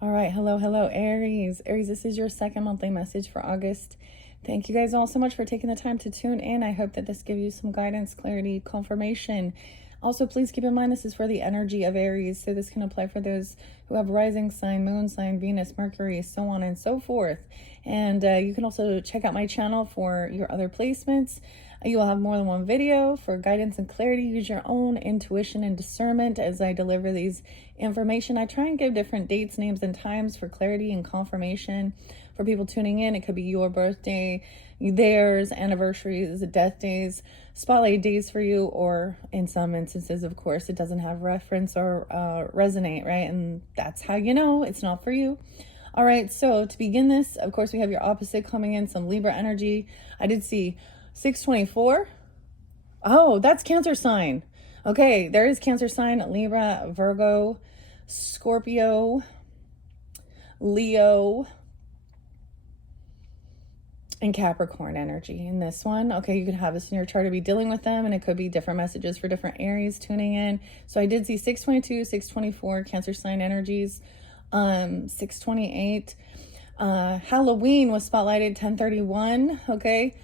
All right, hello, Aries. Aries, this is your second monthly message for August. Thank you guys all so much for taking the time to tune in. I hope that this gives you some guidance, clarity, confirmation. Also, please keep in mind this is for the energy of Aries, so this can apply for those who have rising sign, moon sign, Venus, Mercury, so on and so forth. And you can also check out my channel for your other placements. You will have more than one video for guidance and clarity. Use your own intuition and discernment as I deliver these information. I try and give different dates, names, and times for clarity and confirmation for people tuning in. It could be your birthday, theirs, anniversaries, death days, spotlight days for you, or in some instances, of course, it doesn't have reference or resonate, right? And that's how you know it's not for you. All right, so to begin this, of course, we have your opposite coming in, some Libra energy. I did see 624. Oh, that's Cancer sign. Okay, there is Cancer sign, Libra, Virgo, Scorpio, Leo, and Capricorn energy in this one. Okay, you could have this in your chart to be dealing with them, and it could be different messages for different Aries tuning in. So I did see 622, 624 Cancer sign energies, 628. Halloween was spotlighted 1031. Okay,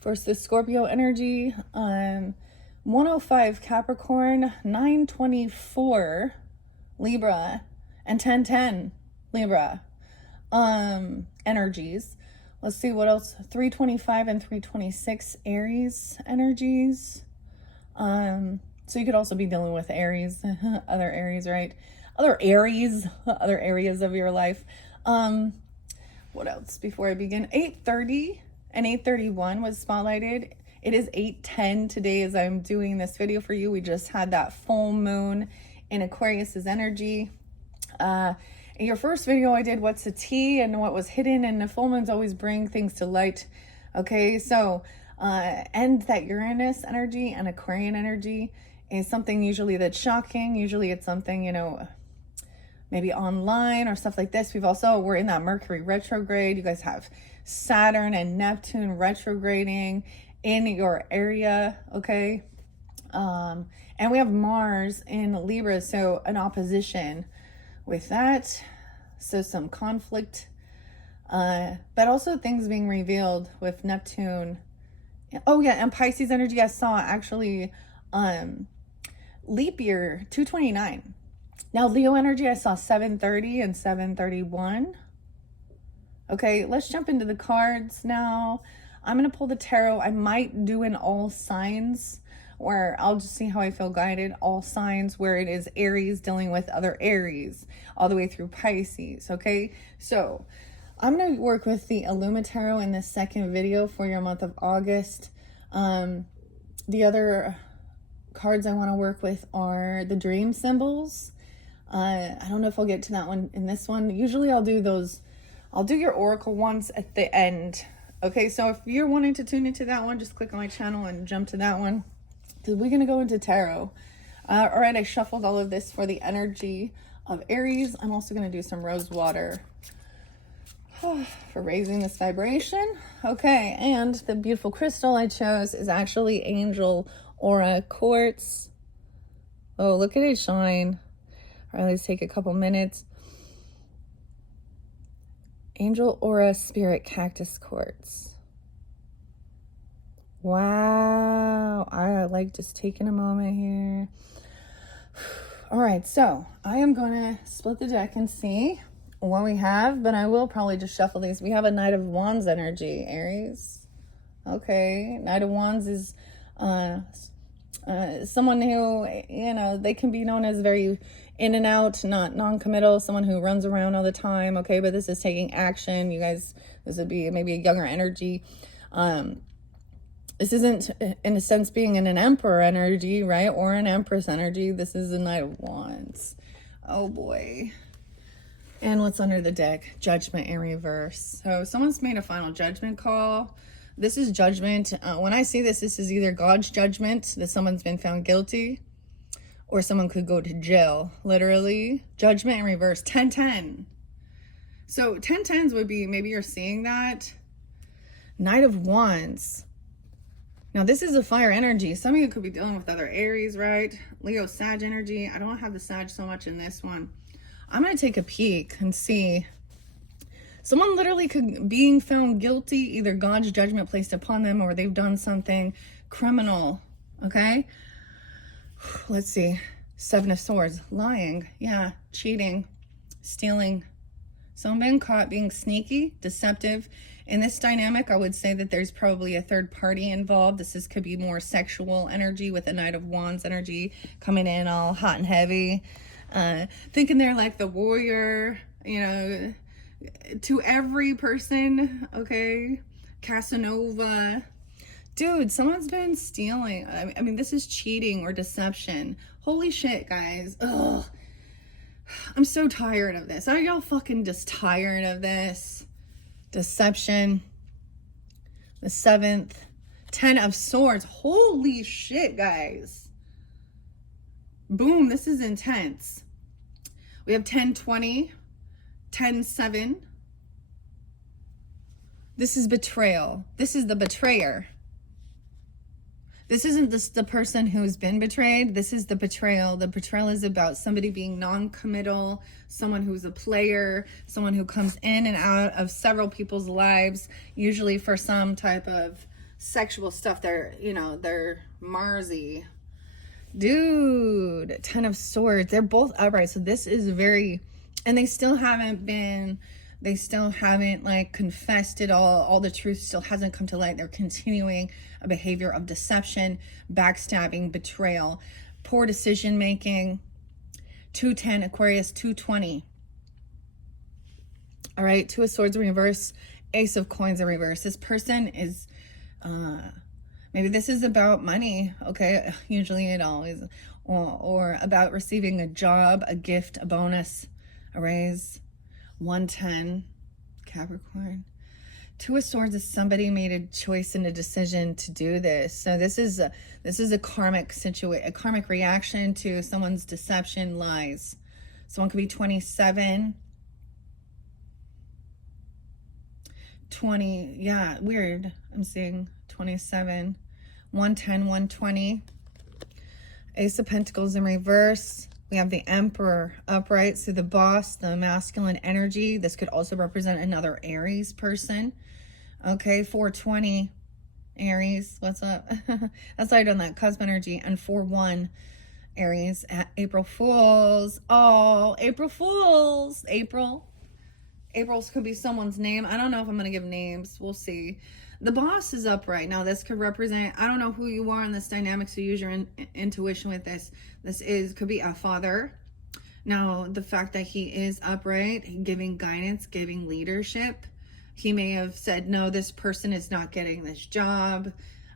first the Scorpio energy, 105 Capricorn, 924 Libra, and 1010 Libra energies. Let's see what else. 325 and 326 Aries energies. So you could also be dealing with Aries, other Aries, right? Other Aries, other areas of your life. What else before I begin? 830 and 831 was spotlighted. It is 8:10 today as I'm doing this video for you. We just had that full moon in Aquarius's energy. In your first video I did what's a tea and what was hidden, and the full moons always bring things to light. Okay, so and that Uranus energy and Aquarian energy is something usually that's shocking. Usually it's something, you know, maybe online or stuff like this. We're in that Mercury retrograde. You guys have Saturn and Neptune retrograding in your area, okay? And we have Mars in Libra, so an opposition with that. So some conflict, but also things being revealed with Neptune. Oh yeah, and Pisces energy, I saw actually leap year 229. Now Leo energy, I saw 730 and 731. Okay, let's jump into the cards now. I'm going to pull the tarot. I might do an all signs, where I'll just see how I feel guided. All signs, where it is Aries dealing with other Aries, all the way through Pisces. Okay, so I'm going to work with the Illuma Tarot in this second video for your month of August. The other cards I want to work with are the dream symbols. I don't know if I'll get to that one in this one. Usually I'll do those. I'll do your oracle ones at the end. Okay, so if you're wanting to tune into that one, just click on my channel and jump to that one, because we're going to go into tarot. All right, I shuffled all of this for the energy of Aries. I'm also going to do some rose water for raising this vibration. Okay, and the beautiful crystal I chose is actually Angel Aura Quartz. Oh, look at it shine. All right, let's take a couple minutes. Angel Aura Spirit Cactus Quartz. Wow, I like just taking a moment here. All right, so I am going to split the deck and see what we have, but I will probably just shuffle these. We have a Knight of Wands energy, Aries. Okay, Knight of Wands is someone who, you know, they can be known as very in and out, not non-committal, someone who runs around all the time. Okay, but this is taking action. You guys, this would be maybe a younger energy. This isn't, in a sense, being in an Emperor energy, right? Or an Empress energy. This is a Knight of Wands. Oh boy. And what's under the deck? Judgment in reverse. So someone's made a final judgment call. This is judgment. When I see this, this is either God's judgment that someone's been found guilty, or someone could go to jail, literally. Judgment in reverse, 10-10. So 10-10s would be, maybe you're seeing that. Knight of Wands. Now this is a fire energy. Some of you could be dealing with other Aries, right? Leo, Sag energy. I don't have the Sag so much in this one. I'm going to take a peek and see. Someone literally could being found guilty, either God's judgment placed upon them or they've done something criminal. Okay. Let's see. 7 of Swords. Lying. Yeah. Cheating. Stealing. Someone been caught being sneaky, deceptive. In this dynamic, I would say that there's probably a third party involved. Could be more sexual energy with the Knight of Wands energy coming in all hot and heavy. Thinking they're like the warrior, you know, to every person, okay? Casanova. Dude, someone's been stealing. I mean, this is cheating or deception. Holy shit, guys. Ugh. I'm so tired of this. Are y'all fucking just tired of this? Deception. The 7th. 10 of Swords. Holy shit, guys. Boom, this is intense. We have 10-20. 10-7. This is betrayal. This is the betrayer. This isn't the person who's been betrayed. This is the betrayal. The betrayal is about somebody being non-committal, someone who's a player, someone who comes in and out of several people's lives, usually for some type of sexual stuff. They're Marsy. Dude, 10 of Swords. They're both upright. So this is very, and they still haven't like confessed it all the truth still hasn't come to light. They're continuing a behavior of deception, backstabbing, betrayal, poor decision making. 210, Aquarius. 220. All right, 2 of Swords in reverse, Ace of Coins in reverse. This person is maybe this is about money, okay? Usually it always, or about receiving a job, a gift, a bonus, a raise. 110, Capricorn. 2 of Swords is somebody made a choice and a decision to do this. So this is a karmic situation, a karmic reaction to someone's deception, lies. Someone could be 27, 20. Yeah, weird. I'm seeing 27, 110, 120. Ace of Pentacles in reverse. We have the Emperor upright, so the boss, the masculine energy. This could also represent another Aries person. Okay, 420, Aries, what's up? That's why I done that, cusp energy. And 4-1, Aries, at April Fools. Oh, April Fools. April's could be someone's name. I don't know if I'm going to give names. We'll see. The boss is upright. Now, this could represent, I don't know who you are in this dynamic, so use your intuition with this. Could be a father. Now, the fact that he is upright, giving guidance, giving leadership. He may have said, no, this person is not getting this job.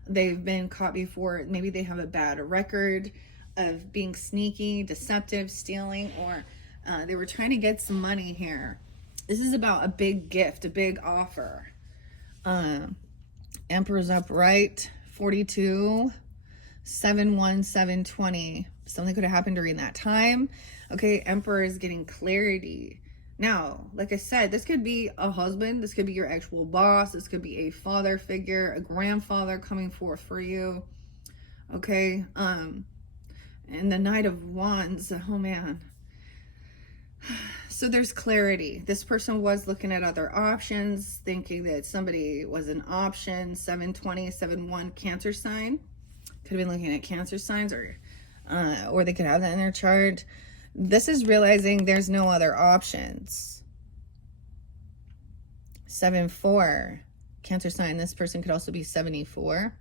They've been caught before. Maybe they have a bad record of being sneaky, deceptive, stealing, or they were trying to get some money here. This is about a big gift, a big offer. Emperor's upright, 42, 7-1, 7-20. Something could have happened during that time. Okay, Emperor is getting clarity. Now, like I said, this could be a husband. This could be your actual boss. This could be a father figure, a grandfather coming forth for you. Okay, and the Knight of Wands. Oh, man. So there's clarity. This person was looking at other options, thinking that somebody was an option. 7-20, 7-1, Cancer sign. Could have been looking at Cancer signs, or they could have that in their chart. This is realizing there's no other options. 7-4, Cancer sign. This person could also be 74.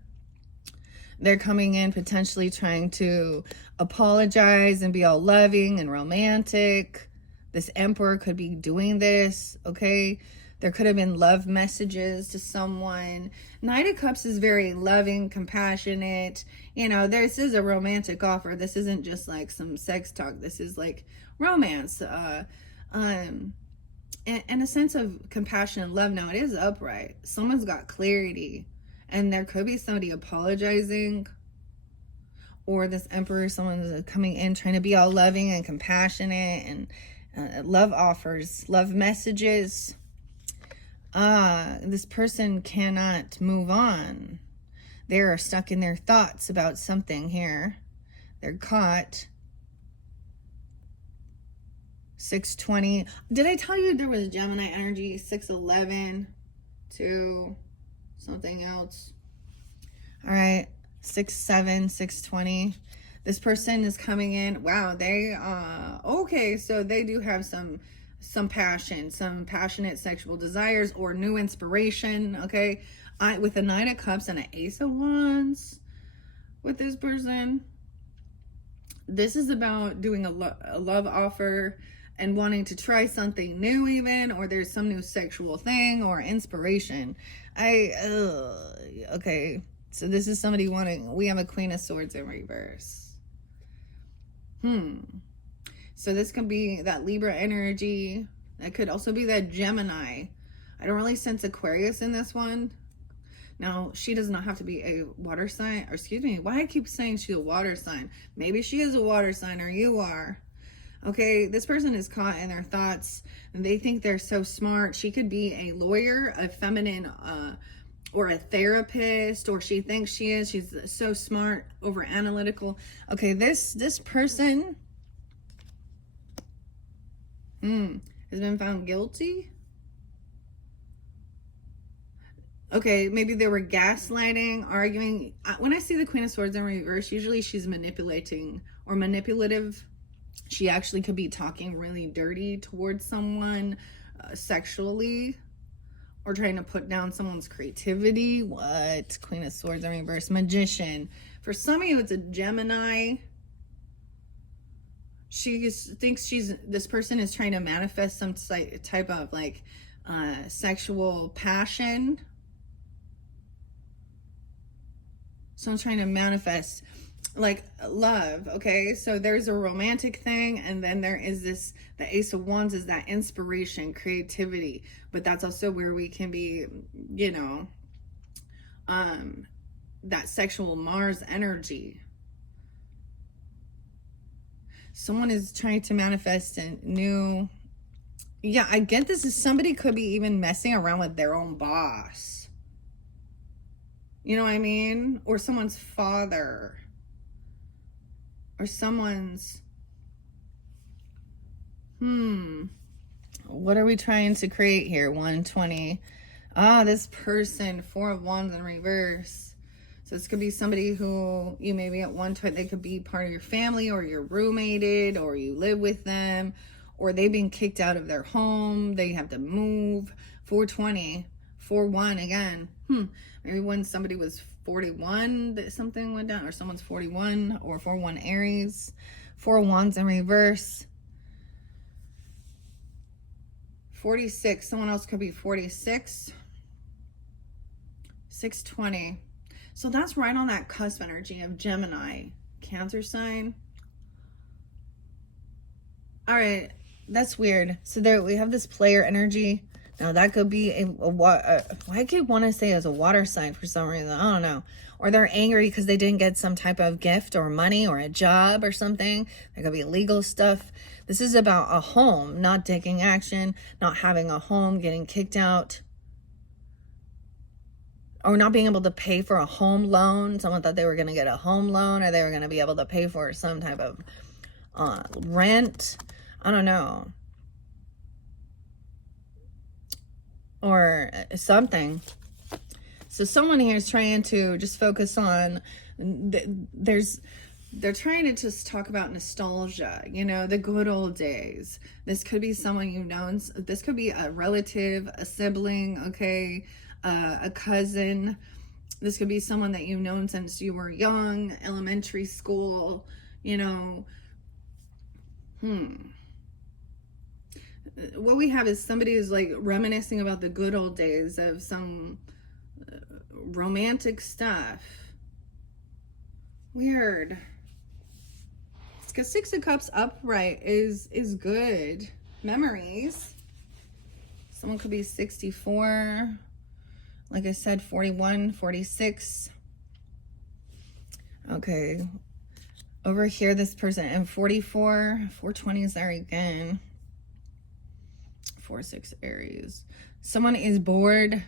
They're coming in potentially trying to apologize and be all loving and romantic. This Emperor could be doing this, okay? There could have been love messages to someone. Knight of Cups is very loving, compassionate. You know, this is a romantic offer. This isn't just like some sex talk. This is like romance. And a sense of compassion and love. Now, it is upright. Someone's got clarity. And there could be somebody apologizing. Or this Emperor, someone's coming in trying to be all loving and compassionate and love offers, love messages. This person cannot move on. They're stuck in their thoughts about something here. They're caught. 620. Did I tell you there was Gemini energy? 611 to something else. All right, 6-7, 620. This person is coming in. Wow, they okay, so they do have some passion, some passionate sexual desires or new inspiration. Okay, with a Knight of Cups and an Ace of Wands with this person, this is about doing a love offer and wanting to try something new, even, or there's some new sexual thing or inspiration. Okay, so this is somebody wanting, we have a Queen of Swords in reverse. So this could be that Libra energy. That could also be that Gemini. I don't really sense Aquarius in this one. Now, she does not have to be a water sign, or excuse me, why I keep saying she's a water sign. Maybe she is a water sign, or you are. Okay, this person is caught in their thoughts, and they think they're so smart. She could be a lawyer, a feminine, or a therapist, or she thinks she's so smart, over analytical. Okay, this person has been found guilty. Okay, maybe they were gaslighting, arguing. When I see the Queen of Swords in reverse, usually she's manipulating or manipulative. She actually could be talking really dirty towards someone sexually, or trying to put down someone's creativity. What? Queen of Swords in reverse. Magician. For some of you, it's a Gemini. She thinks this person is trying to manifest some type of like sexual passion. Someone's trying to manifest like love. Okay, so there's a romantic thing, and then there is the Ace of Wands is that inspiration, creativity, but that's also where we can be, you know, that sexual Mars energy. Someone is trying to manifest a new, yeah, I get this is somebody could be even messing around with their own boss. You know what I mean? Or someone's father. Or someone's, what are we trying to create here? 120. This person, 4 of Wands in reverse. So this could be somebody who you maybe at one time, they could be part of your family, or you're roommated, or you live with them, or they've been kicked out of their home. They have to move. 420, 4-1 again. Maybe when somebody was 41 that something went down, or someone's 41, or 4-1 Aries. 4 Wands in reverse. 46, someone else could be 46. 620. So that's right on that cusp energy of Gemini, Cancer sign. All right, that's weird. So there we have this player energy. Now that could be I could want to say as a water sign for some reason. I don't know. Or they're angry because they didn't get some type of gift or money or a job or something. There could be legal stuff. This is about a home, not taking action, not having a home, getting kicked out, or not being able to pay for a home loan. Someone thought they were going to get a home loan, or they were going to be able to pay for some type of rent. I don't know. Or something. So someone here is trying to just focus on, they're trying to just talk about nostalgia, you know, the good old days. This could be someone you've known. This could be a relative, a sibling, okay, a cousin. This could be someone that you've known since you were young, elementary school, you know. What we have is somebody who's like reminiscing about the good old days of some romantic stuff. Weird. It's because 6 of Cups upright is good. Memories. Someone could be 64. Like I said, 41, 46. Okay. Over here, this person, and 44. 420 is there again. 4-6 Aries. Someone is bored.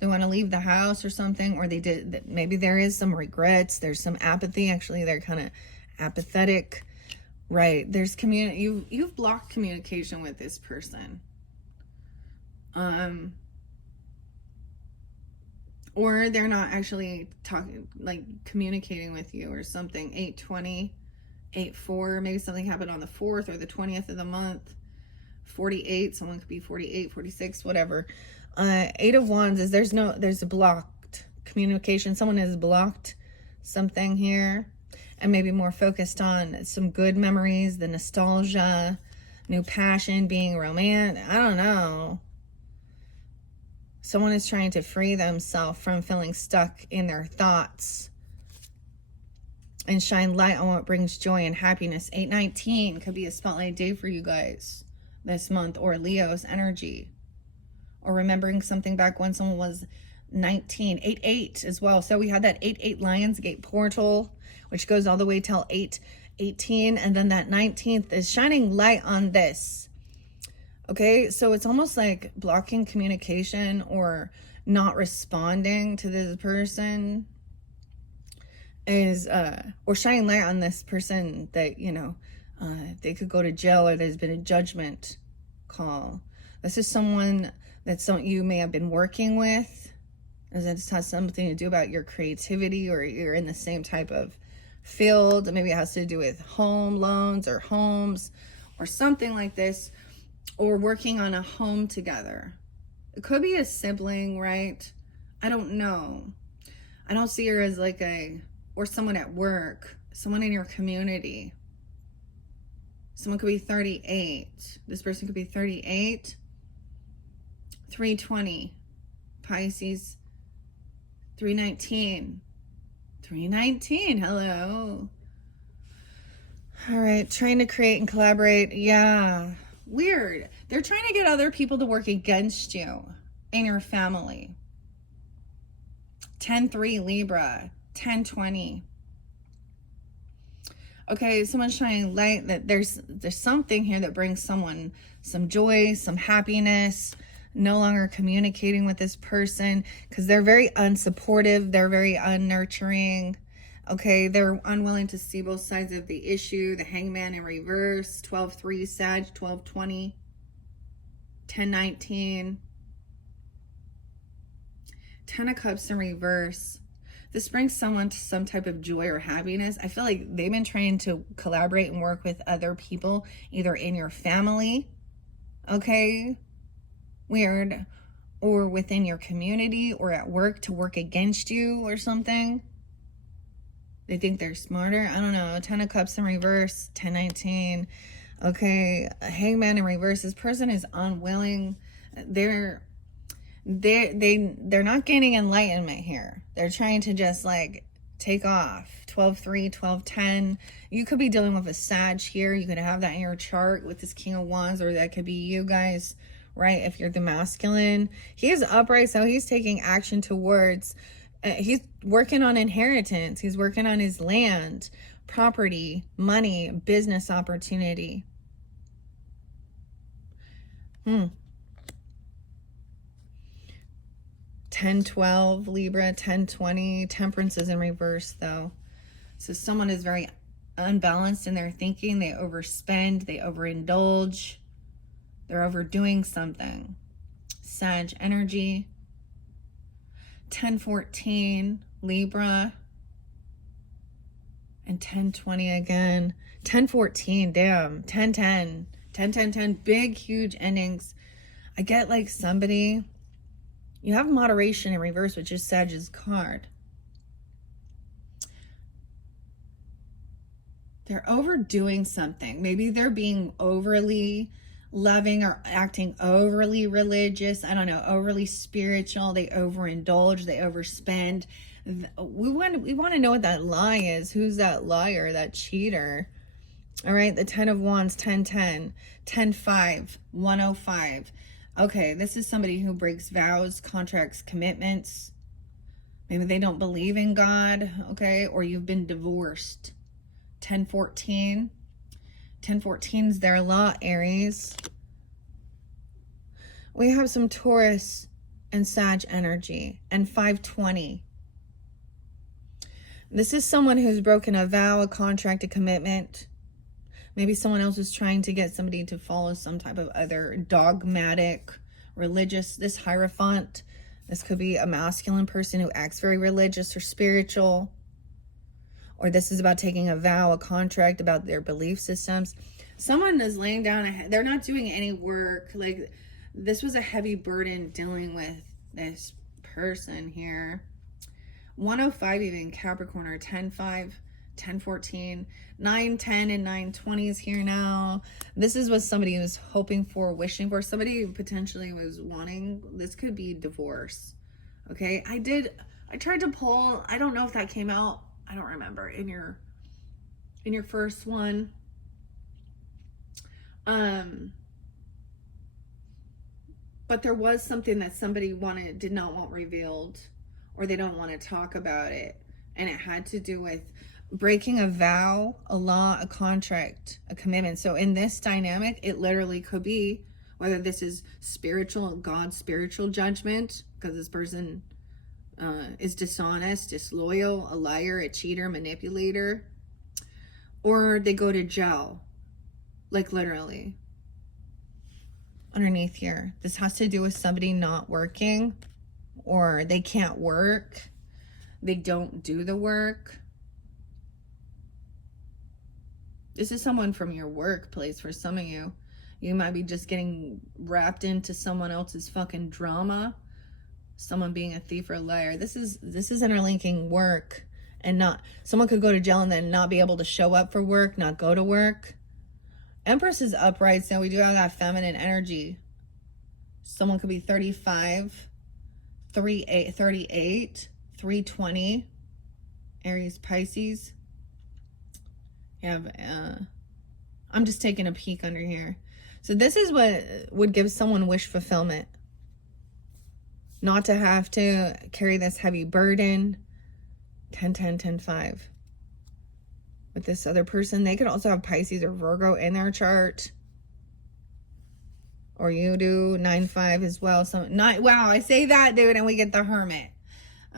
They want to leave the house or something, or they did. Maybe there is some regrets. There's some apathy. Actually, they're kind of apathetic. right? There's you've blocked communication with this person. Or they're not actually talking, like communicating with you or something. 8/20, 8/4, maybe something happened on the 4th or the 20th of the month. 48, someone could be 48, 46, whatever. 8 of Wands is there's a blocked communication. Someone has blocked something here, and maybe more focused on some good memories, the nostalgia, new passion, being romantic. I don't know. Someone is trying to free themselves from feeling stuck in their thoughts and shine light on what brings joy and happiness. 8/19 could be a spotlight day for you guys this month, or Leo's energy, or remembering something back when someone was 19. 8/8 as well. So we had that 8/8 Lionsgate portal, which goes all the way till 8/18, and then that 19th is shining light on this. Okay, so it's almost like blocking communication or not responding to this person is or shining light on this person that, you know, they could go to jail, or there's been a judgment call. This is someone that you may have been working with. This has something to do about your creativity, or you're in the same type of field. Maybe it has to do with home loans or homes or something like this, or working on a home together. It could be a sibling, right? I don't know. I don't see her as like or someone at work, someone in your community. Someone could be 38. This person could be 38. 3/20. Pisces. 3/19. 3/19. Hello. All right. Trying to create and collaborate. Yeah. Weird. They're trying to get other people to work against you in your family. 10/3 Libra. 10/20. Okay, someone's shining light that there's something here that brings someone some joy, some happiness. No longer communicating with this person because they're very unsupportive. They're very unnurturing. Okay, they're unwilling to see both sides of the issue. The Hangman in reverse. 12/3 Sag. 12/20. 10/19. 10 of Cups in reverse. This brings someone to some type of joy or happiness. I feel like they've been trying to collaborate and work with other people, either in your family, okay, weird, or within your community, or at work to work against you or something. They think they're smarter. I don't know. 10 of Cups in reverse. 10/19. Okay, Hangman in reverse. This person is unwilling. They're not gaining enlightenment here. They're trying to just like take off. 12/3, 12/10. You could be dealing with a Sag here. You could have that in your chart with this King of Wands, or that could be you guys, right? If you're the masculine. He is upright, so he's taking action towards, he's working on inheritance. He's working on his land, property, money, business opportunity. 10/12 Libra. 10/20. Temperance is in reverse though. So someone is very unbalanced in their thinking. They overspend, they overindulge, they're overdoing something. Sag energy. 10/14 Libra. And 10/20 again. 10/14, damn. 10/10. 10/10/10. Big, huge endings. I get like somebody, you have moderation in reverse, which is Sag's card. They're overdoing something. Maybe they're being overly loving or acting overly religious. I don't know, overly spiritual. They overindulge. They overspend. We want to know what that lie is. Who's that liar, that cheater? All right, the 10 of Wands, 10/10, 10/5, 105. Okay, this is somebody who breaks vows, contracts, commitments. Maybe they don't believe in God, okay? Or you've been divorced. 10/14. 10/14 is their law, Aries. We have some Taurus and Sag energy. And 5/20. This is someone who's broken a vow, a contract, a commitment. Maybe someone else is trying to get somebody to follow some type of other dogmatic, religious, this Hierophant. This could be a masculine person who acts very religious or spiritual. Or this is about taking a vow, a contract, about their belief systems. Someone is laying down, they're not doing any work. Like, this was a heavy burden dealing with this person here. 105 even, Capricorn, or 10-5, 10-14, 9-10, and 9-20 is here now. This is what somebody was hoping for, wishing for. Somebody potentially was wanting, this could be divorce. Okay, I tried to pull, I don't know if that came out, I don't remember, in your first one. But there was something that somebody did not want revealed, or they don't want to talk about it. And it had to do with breaking a vow, a law, a contract, a commitment. So in this dynamic, it literally could be, whether this is spiritual, God's spiritual judgment, because this person is dishonest, disloyal, a liar, a cheater, manipulator, or they go to jail, like literally. Underneath here, this has to do with somebody not working, or they can't work, they don't do the work. This is someone from your workplace. For some of you, you might be just getting wrapped into someone else's fucking drama, someone being a thief or a liar. This is interlinking work, and not, someone could go to jail and then not be able to show up for work, not go to work. Empress is upright, so we do have that feminine energy. Someone could be 35, 38, 320. Aries, Pisces. You have, I'm just taking a peek under here. So this is what would give someone wish fulfillment. Not to have to carry this heavy burden. 10-10, 10-5. With this other person, they could also have Pisces or Virgo in their chart, or you do 9-5 as well. So wow, I say that, dude, and we get the Hermit.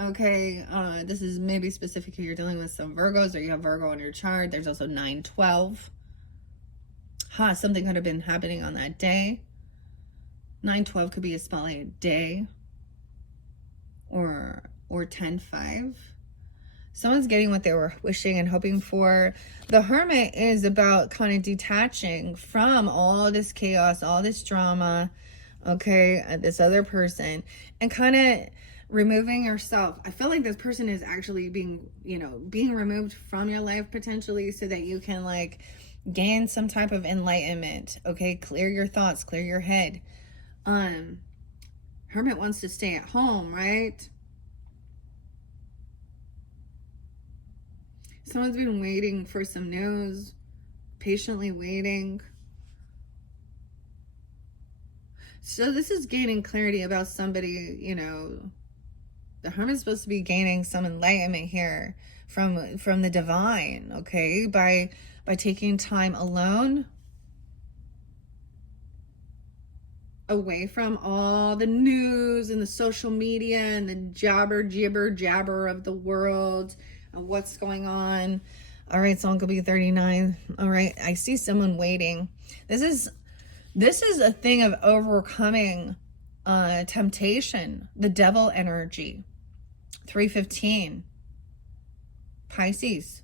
Okay, this is maybe specifically you're dealing with some Virgos, or you have Virgo in your chart. There's also 9-12. Something could have been happening on that day. 9-12 could be a spotlight day, or 10-5. Someone's getting what they were wishing and hoping for. The Hermit is about kind of detaching from all this chaos, all this drama, okay, this other person, and kind of removing yourself. I feel like this person is actually being removed from your life potentially, so that you can like gain some type of enlightenment, okay? Clear your thoughts, clear your head. Hermit wants to stay at home, right? Someone's been waiting for some news, patiently waiting. So this is gaining clarity about somebody, the Hermit's supposed to be gaining some enlightenment here from the divine, okay? By taking time alone, away from all the news and the social media and the jabber of the world. What's going on. All right, someone could be 39. All right, I see someone waiting. This is a thing of overcoming temptation, the devil energy. 315, Pisces.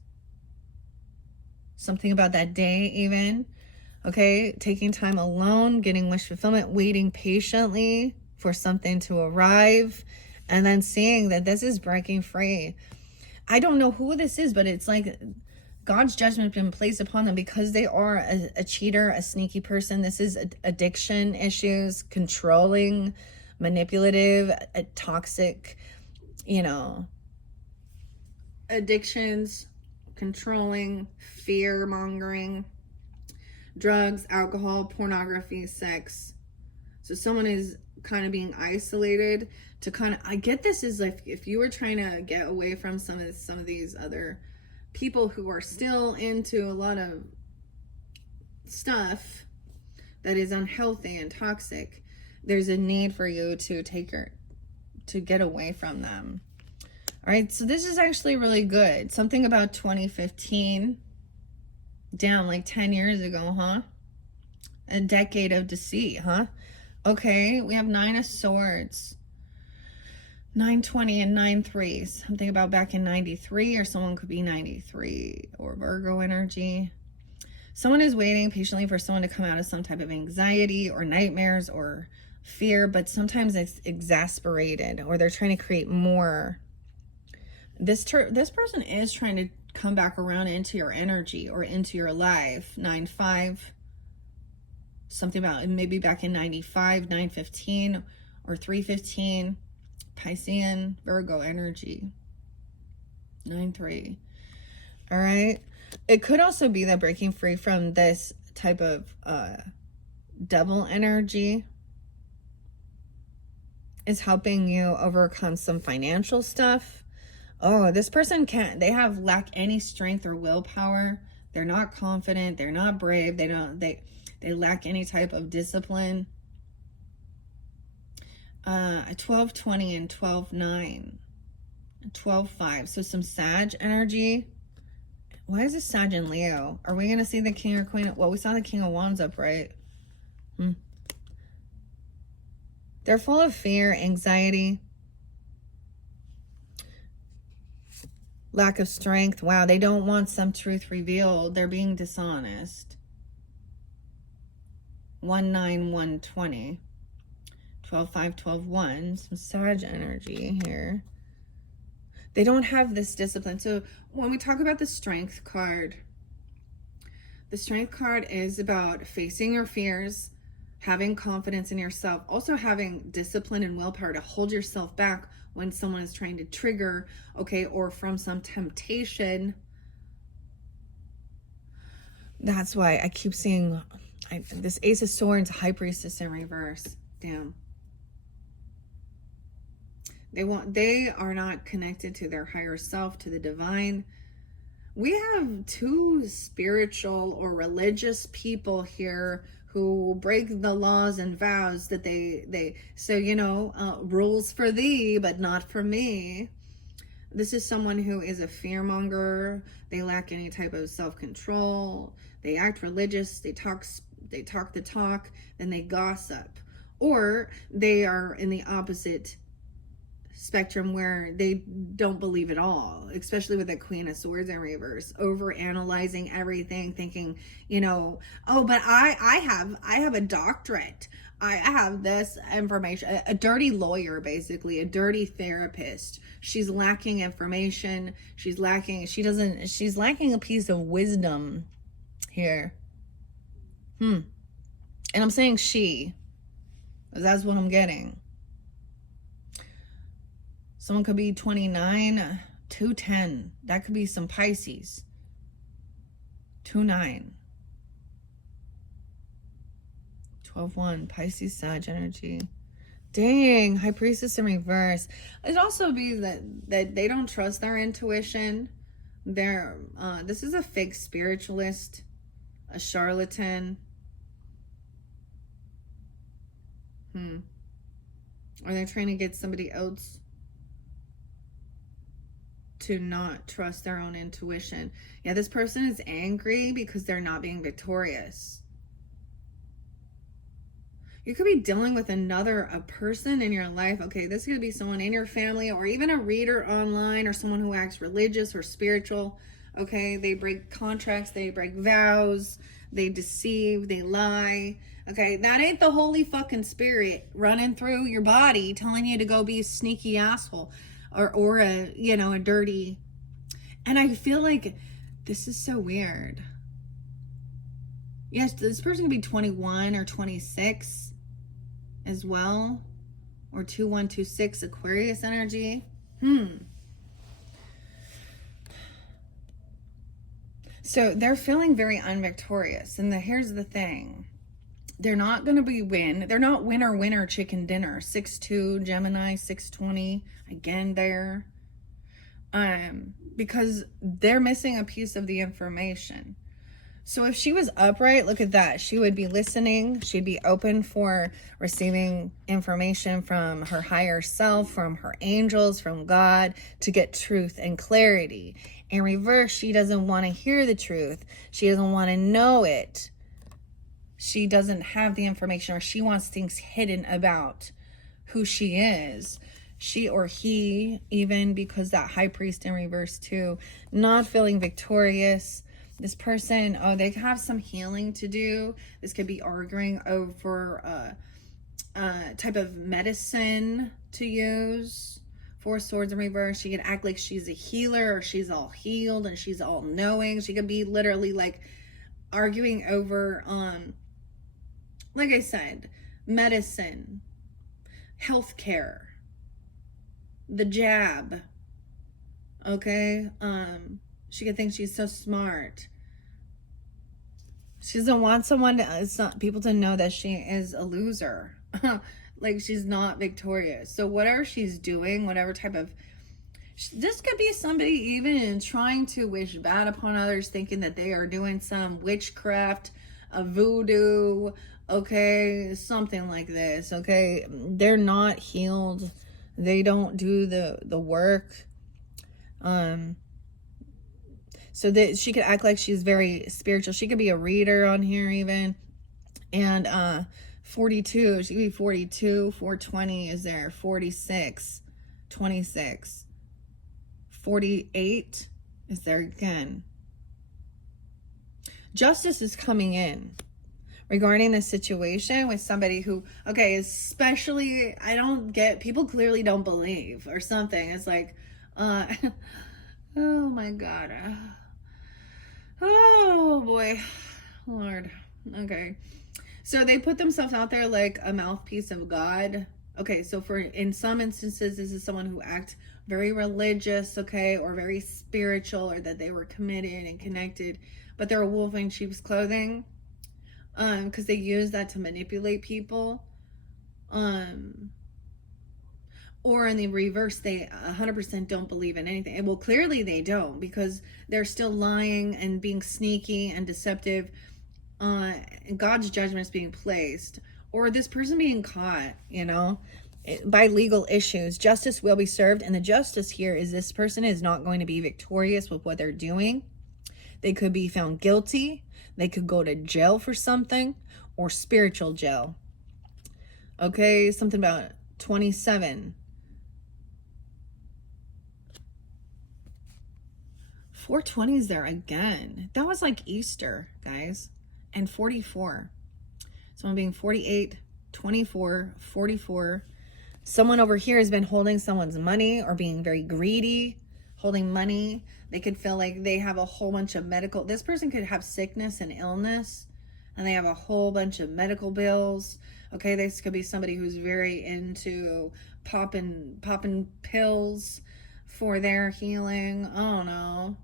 Something about that day even. Okay, taking time alone, getting wish fulfillment, waiting patiently for something to arrive, and then seeing that this is breaking free. I don't know who this is, but it's like God's judgment has been placed upon them because they are a cheater, a sneaky person. This is addiction issues, controlling, manipulative, toxic, addictions, controlling, fear-mongering, drugs, alcohol, pornography, sex. So someone is kind of being isolated to kind of, I get this is like if you were trying to get away from some of these other people who are still into a lot of stuff that is unhealthy and toxic, there's a need for you to to get away from them. All right, so this is actually really good. Something about 2015. Damn, like 10 years ago, huh? A decade of deceit, huh? Okay, we have 9 of Swords. 920 and 93. Something about back in 93, or someone could be 93, or Virgo energy. Someone is waiting patiently for someone to come out of some type of anxiety or nightmares or fear, but sometimes it's exasperated, or they're trying to create more. This person is trying to come back around into your energy or into your life. 9-5. Something about maybe back in 95, 9-15, or 3-15. Piscean, Virgo energy. 9-3. All right. It could also be that breaking free from this type of devil energy is helping you overcome some financial stuff. Oh, this person they lack any strength or willpower. They're not confident. They're not brave. They lack any type of discipline. 12-20 and 12-9. 12-5. So some Sag energy. Why is this Sag and Leo? Are we going to see the King or Queen? Well, we saw the King of Wands up, right? They're full of fear, anxiety, lack of strength. Wow, they don't want some truth revealed. They're being dishonest. 1-9, 1-20. 12-5, 12-1. Some Sag energy here. They don't have this discipline. So when we talk about the Strength card, the Strength card is about facing your fears, having confidence in yourself, also having discipline and willpower to hold yourself back when someone is trying to trigger, okay, or from some temptation. That's why I keep seeing this Ace of Swords, High Priestess in reverse. Damn. They are not connected to their higher self, to the divine. We have two spiritual or religious people here who break the laws and vows that so, rules for thee, but not for me. This is someone who is a fearmonger. They lack any type of self-control. They act religious. They talk the talk, then they gossip. Or they are in the opposite spectrum where they don't believe at all, especially with the Queen of Swords in reverse, over analyzing everything, thinking, oh, but I have a doctorate, I have this information. A dirty lawyer, basically a dirty therapist. She's lacking information. She's lacking a piece of wisdom here. And I'm saying she, that's what I'm getting. Someone could be 29, 2-10. That could be some Pisces. 2-9. 12-1. Pisces, Sag energy. Dang, High Priestess in reverse. It'd also be that they don't trust their intuition. This is a fake spiritualist, a charlatan. Or they're trying to get somebody else to not trust their own intuition. Yeah, this person is angry because they're not being victorious. You could be dealing with a person in your life. Okay, this could be someone in your family, or even a reader online, or someone who acts religious or spiritual. Okay, they break contracts, they break vows, they deceive, they lie. Okay, that ain't the Holy fucking Spirit running through your body telling you to go be a sneaky asshole. Or a dirty. And I feel like this is so weird. Yes, this person could be 21 or 26 as well. Or 2126 Aquarius energy. So they're feeling very unvictorious. And here's the thing. They're not going to be They're not winner, chicken dinner. 6-2, Gemini, 6-20. Again, there. Because they're missing a piece of the information. So if she was upright, look at that. She would be listening. She'd be open for receiving information from her higher self, from her angels, from God, to get truth and clarity. In reverse, she doesn't want to hear the truth. She doesn't want to know it. She doesn't have the information, or she wants things hidden about who she is. She or he, even, because that high priest in reverse too, not feeling victorious. This person, oh, they have some healing to do. This could be arguing over type of medicine to use. Four Swords in reverse. She could act like she's a healer, or she's all healed and she's all knowing. She could be literally like arguing over, like I said, medicine, healthcare, the jab. Okay. She could think she's so smart. She doesn't want people to know that she is a loser. Like she's not victorious. So whatever she's doing, whatever type of, this could be somebody even trying to wish bad upon others, thinking that they are doing some witchcraft, a voodoo, okay, something like this, okay? They're not healed. They don't do the work. So that she could act like she's very spiritual. She could be a reader on here even. And 42, she could be 42, 420 is there, 46, 26, 48 is there again. Justice is coming in regarding this situation with somebody who, okay, especially, I don't get, people clearly don't believe or something. It's like, oh my God. Oh boy, Lord. Okay. So they put themselves out there like a mouthpiece of God. Okay, so in some instances, this is someone who acts very religious, okay, or very spiritual, or that they were committed and connected, but they're a wolf in sheep's clothing, because they use that to manipulate people. Or in the reverse, they 100% don't believe in anything. Well, clearly they don't, because they're still lying and being sneaky and deceptive. God's judgment is being placed, or this person being caught, by legal issues. Justice will be served, and the justice here is this person is not going to be victorious with what they're doing. They could be found guilty. They could go to jail for something, or spiritual jail. Okay, something about 27. 420 is there again. That was like Easter, guys. And 44. Someone being 48, 24, 44. Someone over here has been holding someone's money or being very greedy, holding money. They could feel like they have a whole bunch of medical. This person could have sickness and illness, and they have a whole bunch of medical bills. Okay, this could be somebody who's very into popping pills for their healing. I don't know.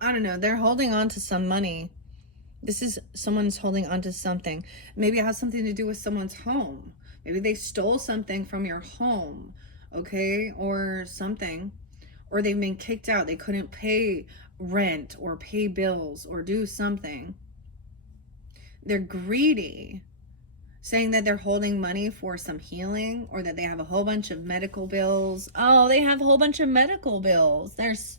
I don't know. They're holding on to some money. This is someone's holding on to something. Maybe it has something to do with someone's home. Maybe they stole something from your home, okay, or something. Or they've been kicked out. They couldn't pay rent or pay bills or do something. They're greedy, saying that they're holding money for some healing, or that they have a whole bunch of medical bills. Oh, they have a whole bunch of medical bills. There's,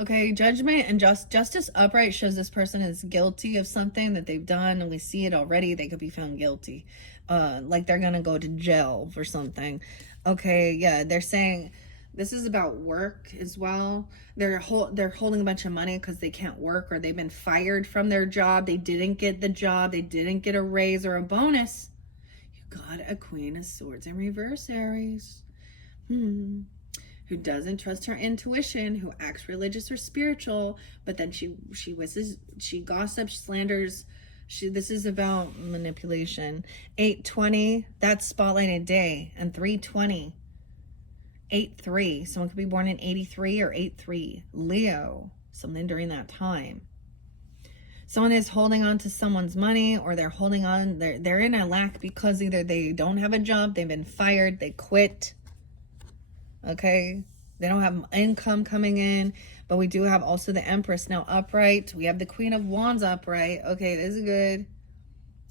okay, judgment and justice upright shows this person is guilty of something that they've done, and we see it already. They could be found guilty, like they're gonna go to jail for something. Okay, yeah, they're saying this is about work as well. They're holding a bunch of money because they can't work, or they've been fired from their job. They didn't get the job. They didn't get a raise or a bonus. You got a Queen of Swords in reverse, Aries. Who doesn't trust her intuition, who acts religious or spiritual, but then she gossips, slanders. This is about manipulation. 820, that's spotlighted day, and 320. 8-3, someone could be born in 83 or 8-3. Leo, something during that time. Someone is holding on to someone's money, or they're holding on, they're in a lack because either they don't have a job, they've been fired, they quit. Okay, They don't have income coming in, but we do have also the Empress now upright. We have the Queen of Wands upright. Okay, this is good.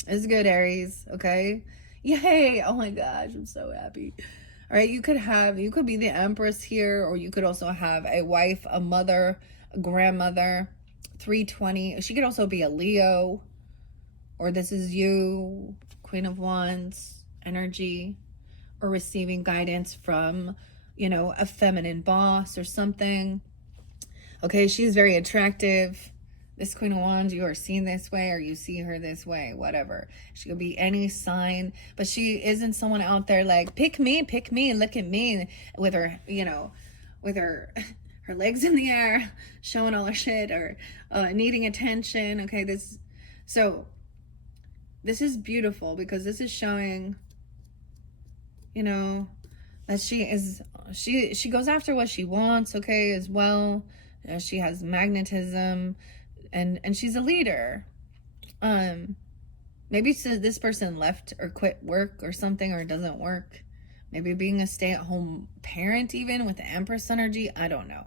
This is good, Aries. Okay. Yay. Oh my gosh, I'm so happy. All right, you could be the Empress here, or you could also have a wife, a mother, a grandmother. 320. She could also be a Leo, or this is you, Queen of Wands energy, or receiving guidance from, a feminine boss or something. Okay, she's very attractive. This Queen of Wands, you are seen this way, or you see her this way, whatever. She could be any sign, but she isn't someone out there like, pick me, look at me, with her, with her her legs in the air, showing all her shit, or needing attention. Okay, this is beautiful, because this is showing, that she goes after what she wants, okay, as well. She has magnetism, and she's a leader. Maybe this person left or quit work or something, or doesn't work. Maybe being a stay-at-home parent, even with the Empress energy. I don't know.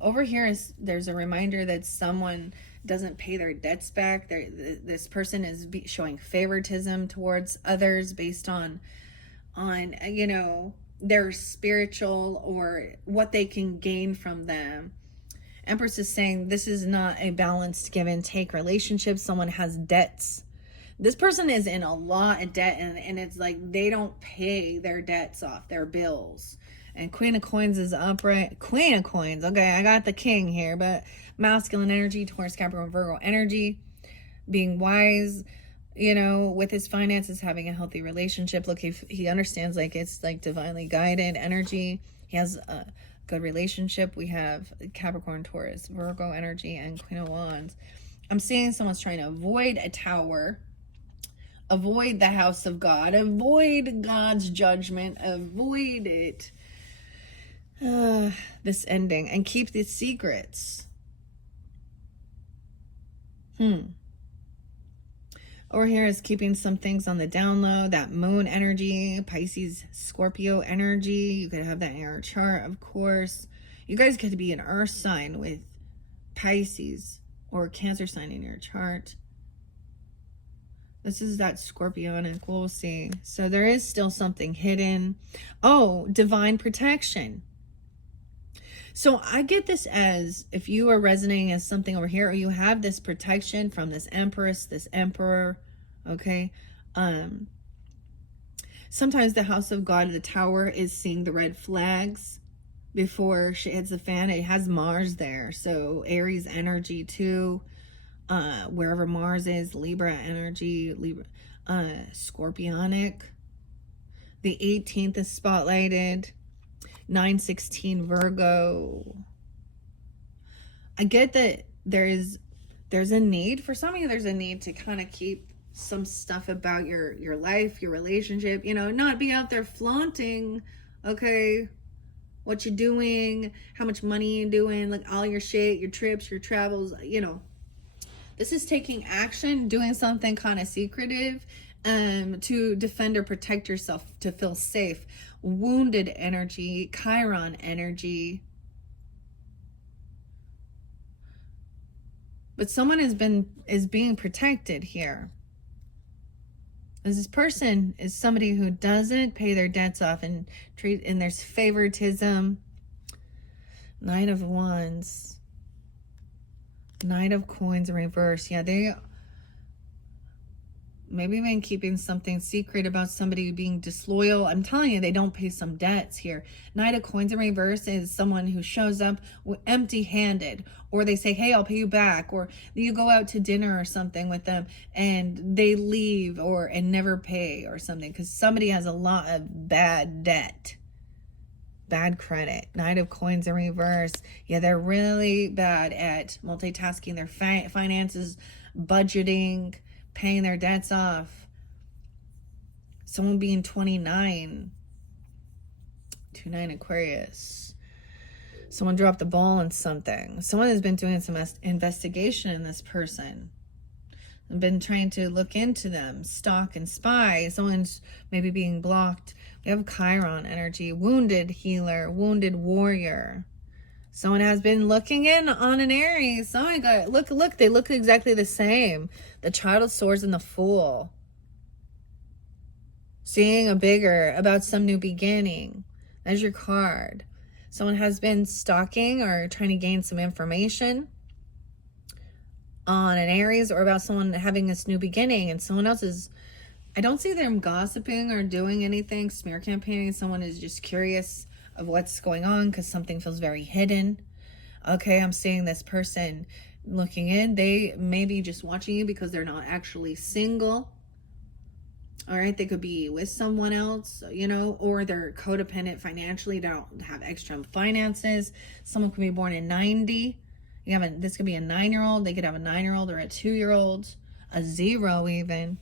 Over here there's a reminder that someone doesn't pay their debts back. This person is showing favoritism towards others based on their spiritual, or what they can gain from them. Empress is saying this is not a balanced give and take relationship. Someone has debts. This person is in a lot of debt, and it's like they don't pay their debts off, their bills. And Queen of Coins is upright. Queen of Coins. Okay, I got the king here, but masculine energy, Taurus, Capricorn, Virgo energy, being wise, with his finances, having a healthy relationship. Look, he understands, like, it's like divinely guided energy. He has a good relationship. We have Capricorn, Taurus, Virgo energy, and Queen of Wands. I'm seeing someone's trying to avoid a tower, avoid the house of God, avoid God's judgment, avoid it. This ending, and keep the secrets. Over here is keeping some things on the down low. That moon energy, Pisces, Scorpio energy. You could have that in your chart, of course. You guys could be an earth sign with Pisces, or Cancer sign in your chart. This is that Scorpionic, we'll see. So there is still something hidden. Oh, divine protection. So I get this as, if you are resonating as something over here, or you have this protection from this Empress, this Emperor, okay? Sometimes the house of God, the tower, is seeing the red flags before she hits the fan. It has Mars there, so Aries energy too. Wherever Mars is, Libra energy, Scorpionic. The 18th is spotlighted. 9/16 Virgo. I get that there's a need for some of you. There's a need to kind of keep some stuff about your life, your relationship, not be out there flaunting, okay, what you're doing, how much money you're doing, like all your shit, your trips, your travels. This is taking action, doing something kind of secretive, to defend or protect yourself, to feel safe. Wounded energy, Chiron energy. But someone is being protected here. This person is somebody who doesn't pay their debts off, and there's favoritism. Knight of Wands. Knight of Coins in reverse. Yeah, they maybe been keeping something secret about somebody being disloyal. I'm telling you, they don't pay some debts here. Knight of Coins in reverse is someone who shows up empty-handed, or they say, hey, I'll pay you back, or you go out to dinner or something with them and they leave and never pay or something, because somebody has a lot of bad debt, bad credit. Knight of Coins in reverse. Yeah, they're really bad at multitasking their finances, budgeting, paying their debts off. Someone being 29 Aquarius. Someone dropped the ball on something. Someone has been doing some investigation in this person. been trying to look into them, stalk and spy. Someone's maybe being blocked. We have Chiron energy, wounded healer, wounded warrior. Someone has been looking in on an Aries. Oh my God, look, they look exactly the same. The Child of Swords and the Fool. Seeing a bigger, about some new beginning. There's your card. Someone has been stalking or trying to gain some information on an Aries or about someone having this new beginning, and someone else is, I don't see them gossiping or doing anything, smear campaigning. Someone is just curious of what's going on because something feels very hidden. Okay, I'm seeing this person looking in. They may be just watching you because they're not actually single. All right, they could be with someone else, you know, or they're codependent financially. They don't have extra finances. Someone could be born in 90. This could be a 9-year-old. They could have a 9-year-old or a 2-year-old, a 0 even.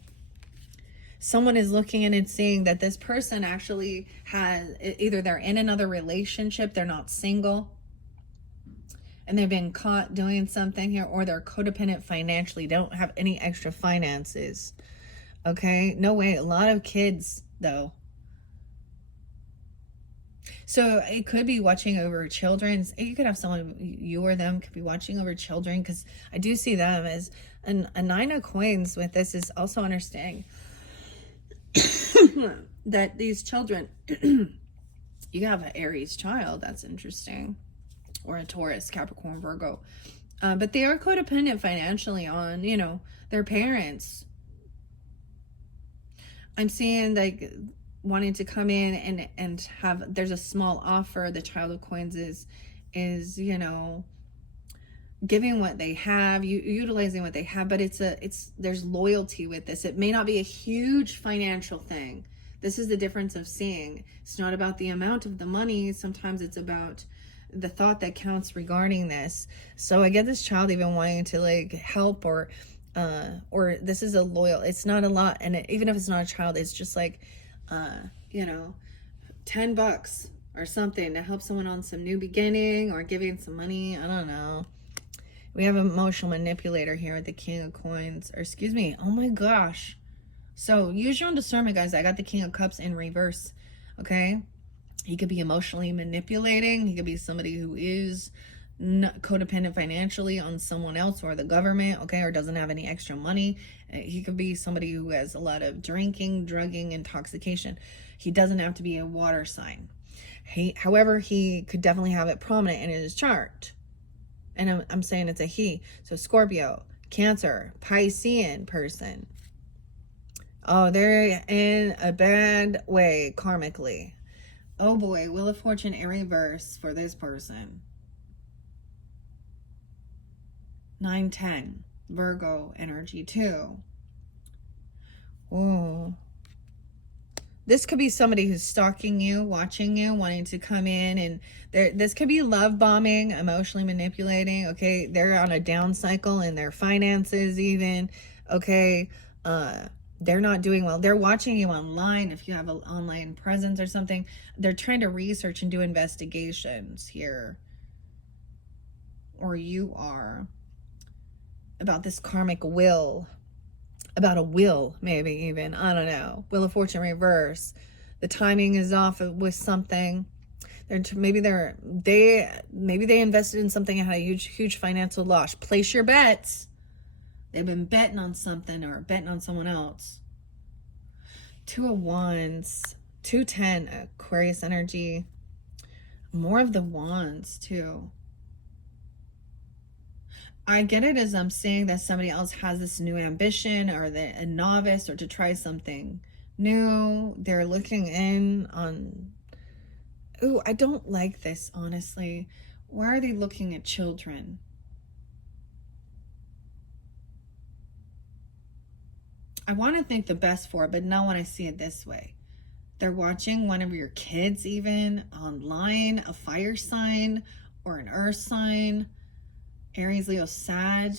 Someone is looking in and seeing that this person actually has, either they're in another relationship, they're not single, and they've been caught doing something here, or they're codependent financially, don't have any extra finances. Okay, no way. A lot of kids though. So it could be watching over children. You could have someone, you or them could be watching over children, because I do see them as a 9 of coins with this is also understanding that these children, you have an Aries child, that's interesting, or a Taurus, Capricorn, Virgo, but they are codependent financially on, you know, their parents. I'm seeing like wanting to come in and have, there's a small offer. The Child of Coins is, you know, giving what they have, utilizing what they have, but there's loyalty with this. It may not be a huge financial thing. This is the difference of seeing. It's not about the amount of the money. Sometimes it's about the thought that counts regarding this. So I get this child even wanting to like help, or this is a loyal, it's not a lot. And even if it's not a child, it's just like, you know, $10 or something to help someone on some new beginning, or giving some money. I don't know. We have emotional manipulator here with the King of Coins, or excuse me. Oh my gosh. So use your own discernment, guys. I got the King of Cups in reverse. Okay. He could be emotionally manipulating. He could be somebody who is codependent financially on someone else or the government, okay, or doesn't have any extra money. He could be somebody who has a lot of drinking, drugging, intoxication. He doesn't have to be a water sign. However, he could definitely have it prominent in his chart. And I'm saying it's a he. So Scorpio, Cancer, Piscean person. Oh, they're in a bad way karmically. Oh boy, Wheel of Fortune in reverse for this person. 9-10, Virgo energy too. Oh, this could be somebody who's stalking you, watching you, wanting to come in, and this could be love bombing, emotionally manipulating. Okay, they're on a down cycle in their finances even. Okay, they're not doing well. They're watching you online. If you have an online presence or something, they're trying to research and do investigations here, or you are, about this karmic will, about a will, maybe even, I don't know. Wheel of Fortune reverse. The timing is off with something. Maybe they invested in something and had a huge financial loss. Place your bets. They've been betting on something or betting on someone else. 2 of Wands, 2-10, Aquarius energy. More of the Wands too. I get it as I'm saying that somebody else has this new ambition, or a novice, or to try something new. They're looking in on, ooh, I don't like this, honestly. Why are they looking at children? I want to think the best for it, but not when I see it this way. They're watching one of your kids even online, a fire sign or an earth sign. Aries, Leo, Sag.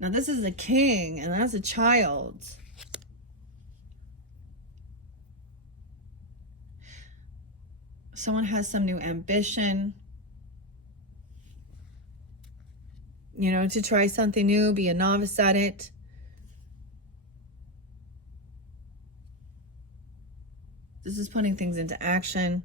Now this is a king, and that's a child. Someone has some new ambition, you know, to try something new, be a novice at it. This is putting things into action.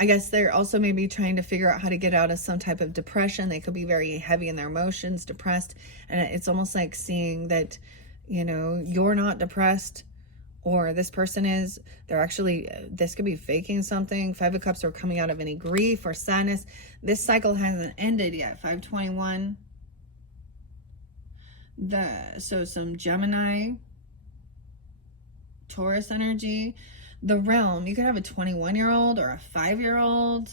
I guess they're also maybe trying to figure out how to get out of some type of depression. They could be very heavy in their emotions, depressed. And it's almost like seeing that, you know, you're not depressed, or this person is. They're actually, this could be faking something. 5 of Cups are coming out of any grief or sadness. This cycle hasn't ended yet. 521. So some Gemini, Taurus energy. The realm, you could have a 21-year-old or a 5-year-old.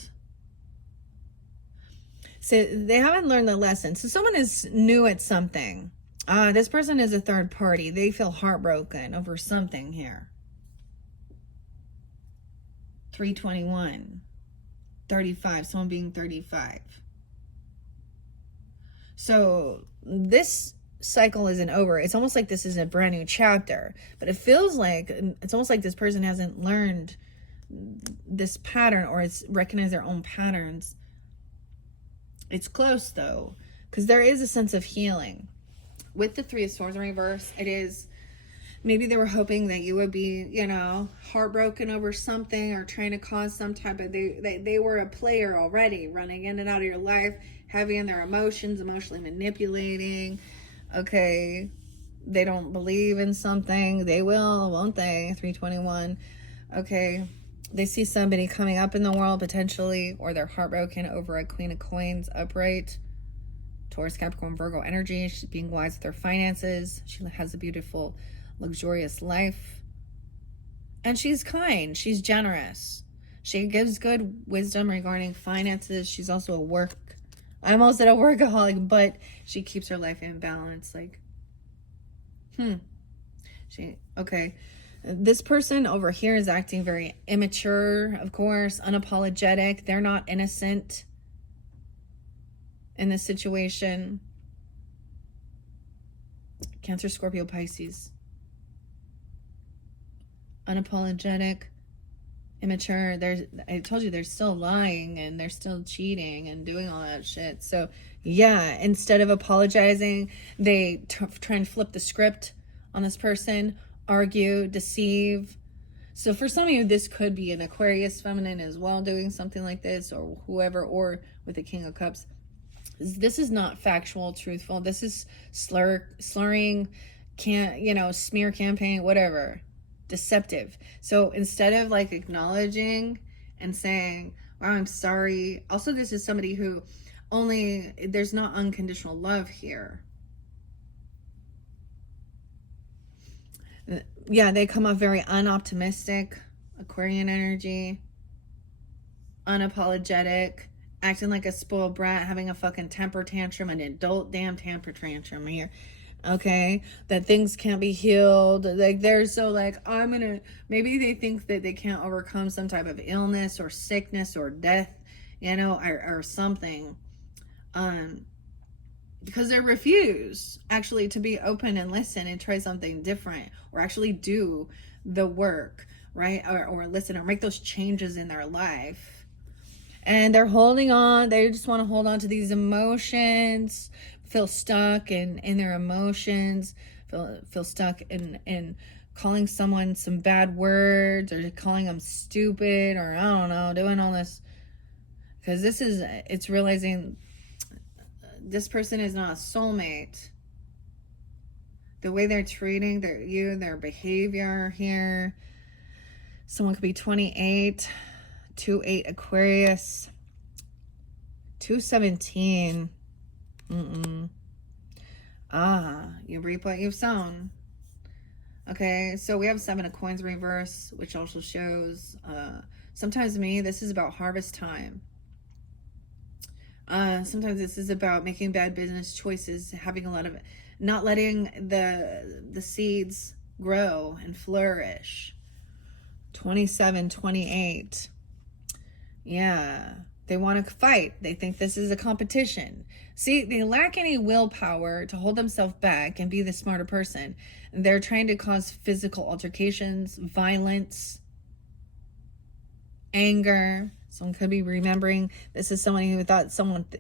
So they haven't learned the lesson. So someone is new at something. This person is a third party. They feel heartbroken over something here. 321. 35. Someone being 35. So this cycle isn't over. It's almost like this is a brand new chapter, but it feels like it's almost like this person hasn't learned this pattern, or it's recognized their own patterns. It's close though, because there is a sense of healing with the 3 of Swords in reverse. It is, maybe they were hoping that you would be, you know, heartbroken over something, or trying to cause some type of, they were a player already, running in and out of your life, heavy in their emotions, emotionally manipulating. Okay, they don't believe in something. They will, won't they? 321. Okay, they see somebody coming up in the world potentially, or they're heartbroken over a Queen of Coins upright. Taurus, Capricorn, Virgo energy. She's being wise with her finances. She has a beautiful, luxurious life. And she's kind. She's generous. She gives good wisdom regarding finances. She's also I almost said a workaholic, but she keeps her life in balance. Like, okay. This person over here is acting very immature, of course, unapologetic. They're not innocent in this situation. Cancer, Scorpio, Pisces. Unapologetic, immature. I told you, they're still lying and they're still cheating and doing all that shit. So yeah, instead of apologizing, they try and flip the script on this person, argue, deceive. So for some of you, this could be an Aquarius feminine as well doing something like this, or whoever, or with the King of Cups. This is not factual, truthful. This is slurring, smear campaign, whatever. Deceptive. So instead of like acknowledging and saying, wow, I'm sorry. Also, this is somebody who there's not unconditional love here. Yeah, they come off very unoptimistic, Aquarian energy, unapologetic, acting like a spoiled brat, having a fucking temper tantrum, an adult damn temper tantrum here. Okay, that things can't be healed. Like, they're so like, maybe they think that they can't overcome some type of illness or sickness or death, or something. Because they refuse actually to be open and listen and try something different, or actually do the work, right? Or listen, or make those changes in their life. And they're holding on. They just want to hold on to these emotions, feel stuck in their emotions, feel stuck in calling someone some bad words, or calling them stupid, or I don't know, doing all this. Because it's realizing this person is not a soulmate. The way they're treating their behavior here. Someone could be 28, 2/8 Aquarius, 217. You reap what you've sown. Okay, so we have 7 of Coins reverse, which also shows, sometimes to me, this is about harvest time. Sometimes this is about making bad business choices, having a lot of, not letting the seeds grow and flourish. 27, 28. Yeah, they want to fight. They think this is a competition. See, they lack any willpower to hold themselves back and be the smarter person. They're trying to cause physical altercations, violence, anger. Someone could be remembering this is someone who thought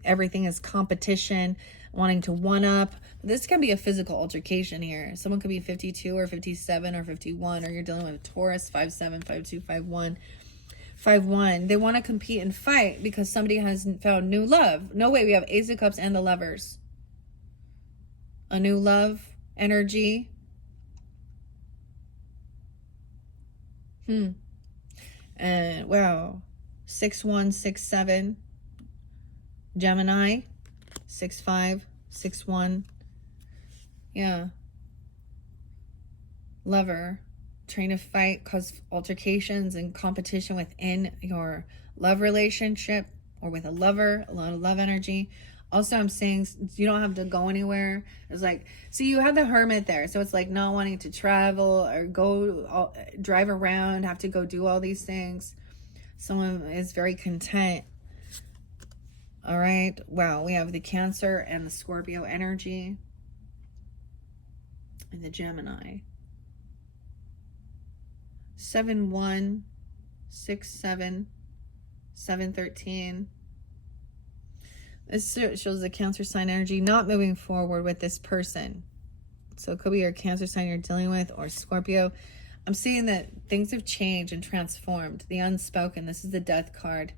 everything is competition. wanting to one-up. This can be a physical altercation here. Someone could be 52 or 57 or 51, or you're dealing with a Taurus, 5'7", 5'2", 5'1", 5'1". They want to compete and fight because somebody has found new love. No way, we have Ace of Cups and the Lovers. A new love energy. And wow, 6'1", 6'7", Gemini, 6'5", 6'1". Yeah. Lover, trying to fight, cause altercations and competition within your love relationship or with a lover, a lot of love energy. Also, I'm saying you don't have to go anywhere. It's like, see, you have the Hermit there. So it's like not wanting to travel or go drive around, have to go do all these things. Someone is very content. All right. Wow. We have the Cancer and the Scorpio energy. And the Gemini. 7-1, 6-7, 7-13. This shows the Cancer sign energy not moving forward with this person. So it could be your Cancer sign you're dealing with or Scorpio. I'm seeing that things have changed and transformed. The unspoken. This is the Death card.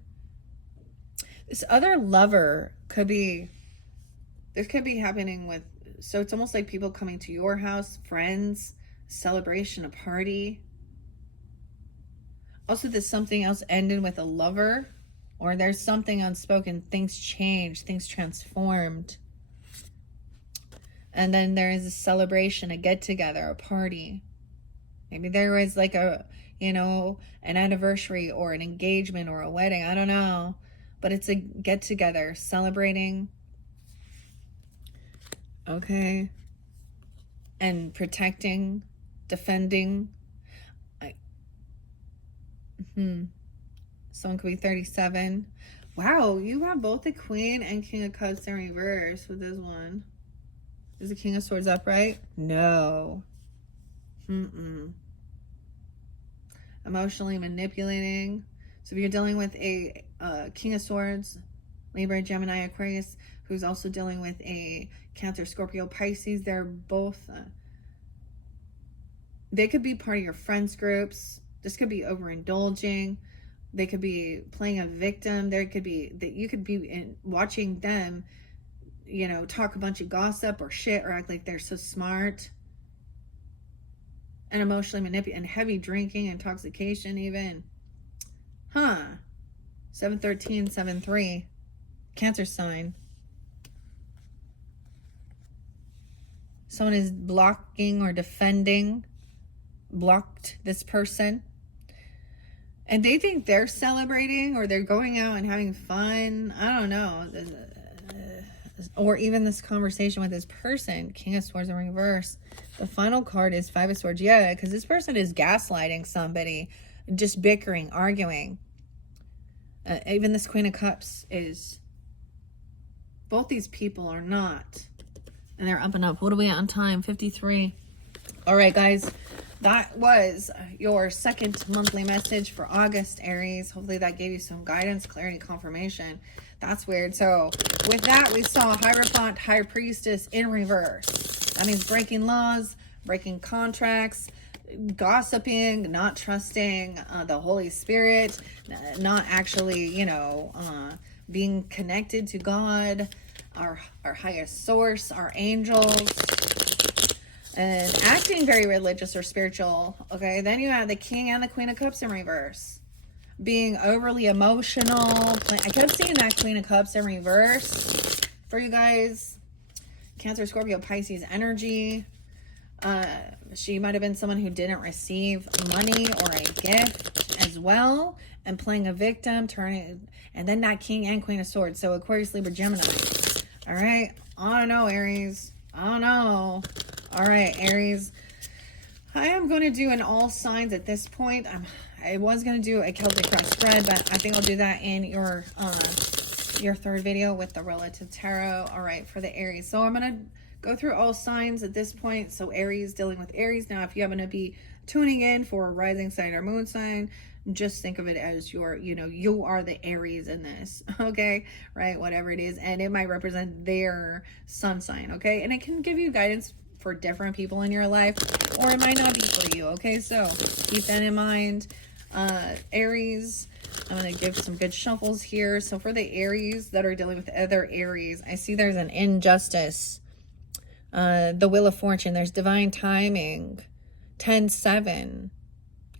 This other lover could be, this could be happening with, so it's almost like people coming to your house, friends, celebration, a party. Also, there's something else ended with a lover, or there's something unspoken. Things changed, things transformed. And then there is a celebration, a get-together, a party. Maybe there was like a, you know, an anniversary or an engagement or a wedding. I don't know. But it's a get-together, celebrating. Okay. And protecting, defending. Someone could be 37. Wow, you have both the Queen and King of Cups in reverse with this one. Is the King of Swords upright? No. Emotionally manipulating. So if you're dealing with a King of Swords, Libra, Gemini, Aquarius, who's also dealing with a Cancer, Scorpio, Pisces, they're both, they could be part of your friends groups. This could be overindulging. They could be playing a victim. There could be that you could be watching them, you know, talk a bunch of gossip or shit or act like they're so smart. And emotionally manipulate and heavy drinking, intoxication even. 7-13, 7-3. Cancer sign. Someone is blocking or defending. Blocked this person. And they think they're celebrating or they're going out and having fun. I don't know. Or even this conversation with this person. King of Swords in reverse. The final card is Five of Swords. Yeah, because this person is gaslighting somebody. Just bickering, arguing. Even this Queen of Cups is... Both these people are not. And they're up and up. What are we at on time? 53. All right, guys. That was your second monthly message for August, Aries. Hopefully that gave you some guidance, clarity, confirmation. That's weird. So with that, we saw Hierophant, High Priestess in reverse. That means breaking laws, breaking contracts, gossiping, not trusting the Holy Spirit, not actually, you know, being connected to God, our highest source, our angels. And acting very religious or spiritual. Okay, then you have the King and the Queen of Cups in reverse. Being overly emotional. I kept seeing that Queen of Cups in reverse for you guys. Cancer, Scorpio, Pisces energy. She might have been someone who didn't receive money or a gift as well. And playing a victim, turning. And then that King and Queen of Swords. So Aquarius, Libra, Gemini. All right. I don't know, Aries. I don't know. All right, Aries. I am going to do an all signs at this point. I was going to do a Celtic cross spread, but I think I'll do that in your third video with the relative tarot. All right, for the Aries. So I'm going to go through all signs at this point. So Aries, dealing with Aries. Now, if you happen to be tuning in for rising sign or moon sign, just think of it as your, you are the Aries in this, okay? Right? Whatever it is. And it might represent their sun sign, okay? And it can give you guidance for different people in your life, or it might not be for you, okay? So keep that in mind. Aries, I'm going to give some good shuffles here. So for the Aries that are dealing with other Aries, I see there's an injustice. The Wheel of Fortune, there's divine timing. 10-7.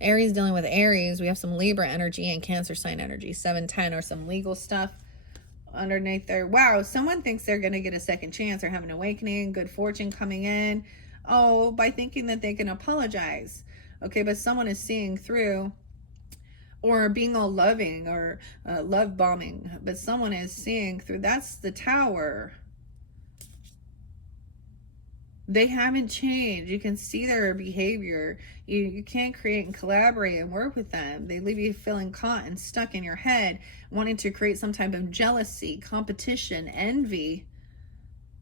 Aries dealing with Aries. We have some Libra energy and Cancer sign energy. 7-10, or some legal stuff underneath there. Wow, someone thinks they're going to get a second chance or have an awakening. Good fortune coming in. Oh, by thinking that they can apologize. Okay, but someone is seeing through, or being all loving, or love bombing. But someone is seeing through. That's the Tower. They haven't changed. You can see their behavior. You can't create and collaborate and work with them. They leave you feeling caught and stuck in your head, wanting to create some type of jealousy, competition, envy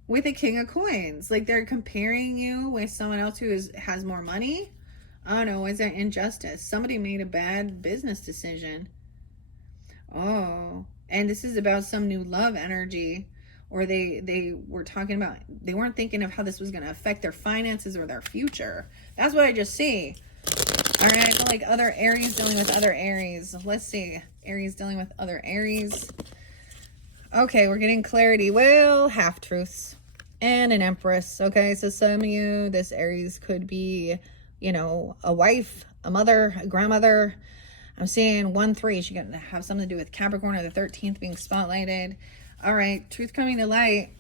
with the King of Coins. Like they're comparing you with someone else who has more money. I don't know. Is there injustice? Somebody made a bad business decision. Oh, and this is about some new love energy. Or they were talking about, they weren't thinking of how this was going to affect their finances or their future. That's what I just see. All right, I feel like other Aries dealing with other Aries. Let's see. Aries dealing with other Aries. Okay, we're getting clarity. Well, half-truths and an Empress. Okay, so some of you, this Aries could be, a wife, a mother, a grandmother. I'm seeing 1-3. She's going to have something to do with Capricorn, or the 13th being spotlighted. All right, truth coming to light,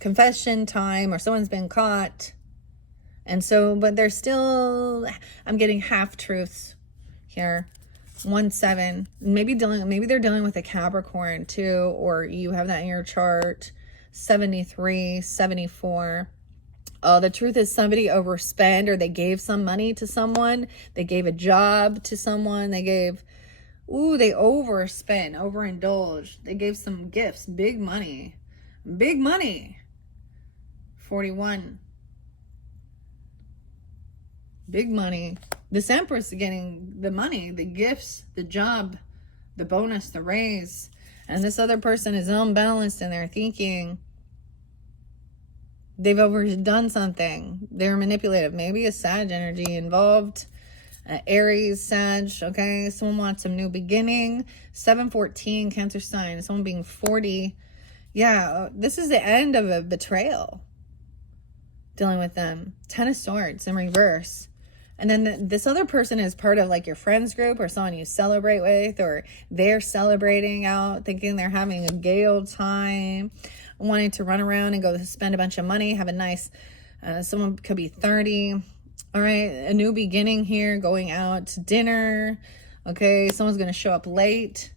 confession time, or someone's been caught. And so, but they're still, I'm getting half truths here. 1-7, maybe they're dealing with a Capricorn too, or you have that in your chart. 73, 74. Oh, the truth is somebody overspent, or they gave some money to someone. They gave a job to someone. They overspent, overindulged. They gave some gifts, big money. 41. Big money. This Empress is getting the money, the gifts, the job, the bonus, the raise. And this other person is unbalanced in their thinking. They've overdone something. They're manipulative. Maybe a Sag energy involved. Aries, Sag, okay? Someone wants some new beginning. 7-14, Cancer sign. Someone being 40. Yeah, this is the end of a betrayal. Dealing with them. 10 of Swords in reverse. And then this other person is part of like your friends group, or someone you celebrate with, or they're celebrating out, thinking they're having a gay old time, wanting to run around and go spend a bunch of money, have a nice, someone could be 30. All right, a new beginning here, going out to dinner. Okay, someone's going to show up late.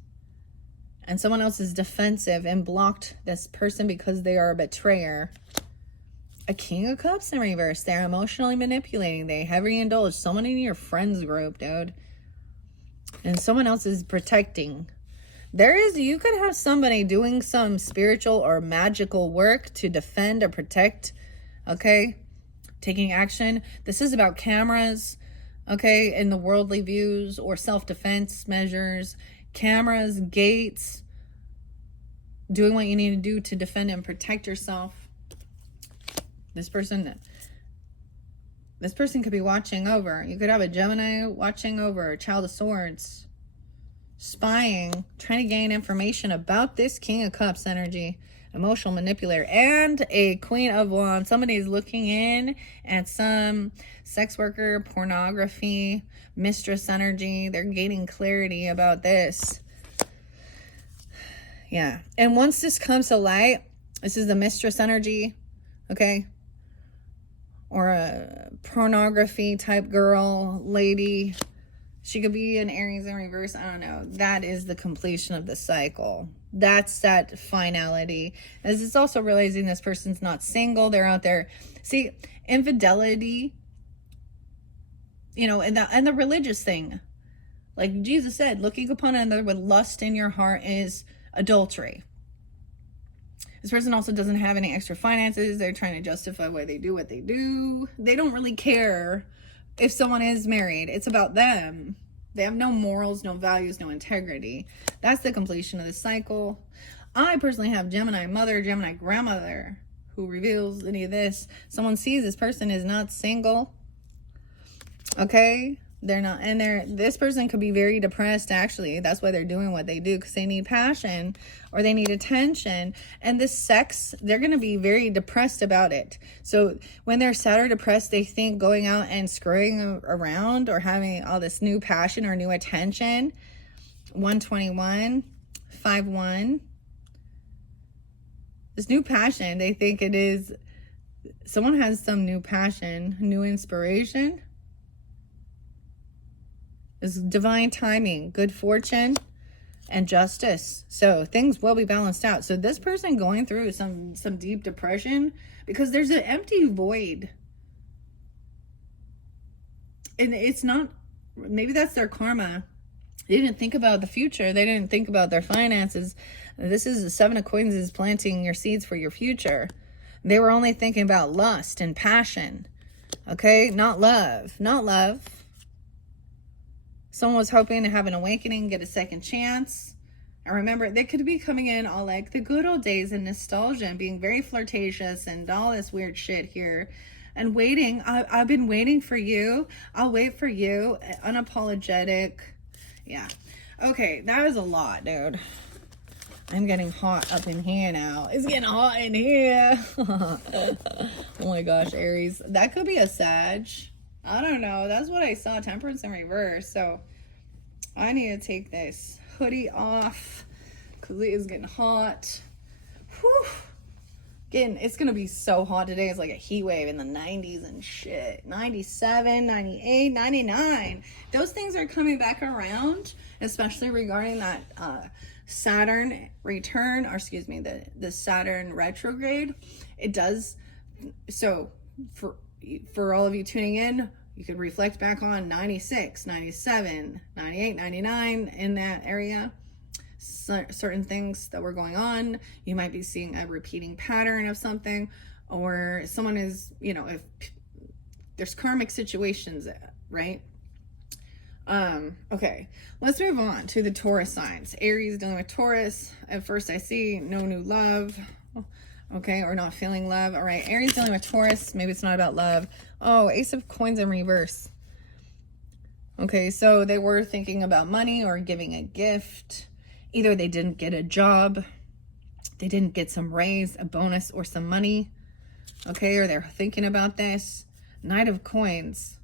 And someone else is defensive and blocked this person because they are a betrayer. A King of Cups in reverse. They're emotionally manipulating. They heavily indulge someone in your friends group, dude. And someone else is protecting. You could have somebody doing some spiritual or magical work to defend or protect. Okay? Taking action. This is about cameras, okay, in the worldly views, or self-defense measures. Cameras, gates, doing what you need to do to defend and protect yourself. This person could be watching over. You could have a Gemini watching over, a Child of Swords, spying, trying to gain information about this King of Cups energy. Emotional manipulator, and a Queen of Wands. Somebody's looking in at some sex worker, pornography, mistress energy. They're gaining clarity about this. Yeah. And once this comes to light, this is the mistress energy, okay? Or a pornography type girl, lady. She could be an Aries in reverse. I don't know. That is the completion of the cycle. That's that finality. As it's also realizing this person's not single. They're out there. See, infidelity, and the religious thing. Like Jesus said, looking upon another with lust in your heart is adultery. This person also doesn't have any extra finances. They're trying to justify why they do what they do. They don't really care if someone is married. It's about them. They have no morals, no values, no integrity. That's the completion of the cycle. I personally have Gemini mother, Gemini grandmother, who reveals any of this. Someone sees this person is not single. Okay? They're not, and this person could be very depressed, actually. That's why they're doing what they do, because they need passion or they need attention. And this sex, they're going to be very depressed about it. So when they're sad or depressed, they think going out and screwing around or having all this new passion or new attention. 121, 51. This new passion, they think it is, someone has some new passion, new inspiration. Is divine timing, good fortune, and justice. So things will be balanced out. So this person going through some deep depression because there's an empty void. And it's not, maybe that's their karma. They didn't think about the future. They didn't think about their finances. This is the 7 of Coins is planting your seeds for your future. They were only thinking about lust and passion. Okay? Not love. Not love. Someone was hoping to have an awakening, get a second chance. And remember, they could be coming in all like the good old days and nostalgia and being very flirtatious and all this weird shit here. And waiting. I've been waiting for you. I'll wait for you. Unapologetic. Yeah. Okay, that was a lot, dude. I'm getting hot up in here now. It's getting hot in here. Oh my gosh, Aries. That could be a Sag. I don't know. That's what I saw. Temperance in reverse. So I need to take this hoodie off because it is getting hot. Whew. It's going to be so hot today. It's like a heat wave in the 90s and shit. 97, 98, 99. Those things are coming back around, especially regarding that Saturn return, or excuse me, the Saturn retrograde. It does. So for all of you tuning in, you could reflect back on 96, 97, 98, 99 in that area. Certain things that were going on. You might be seeing a repeating pattern of something, or someone is, you know, if there's karmic situations, right? Okay, let's move on to the Taurus signs. Aries dealing with Taurus. At first I see no new love. Okay, or not feeling love. All right, Aries dealing with Taurus. Maybe it's not about love. Oh, Ace of Coins in reverse. Okay, so they were thinking about money or giving a gift. Either they didn't get a job, they didn't get some raise, a bonus, or some money. Okay, or they're thinking about this. Knight of Coins.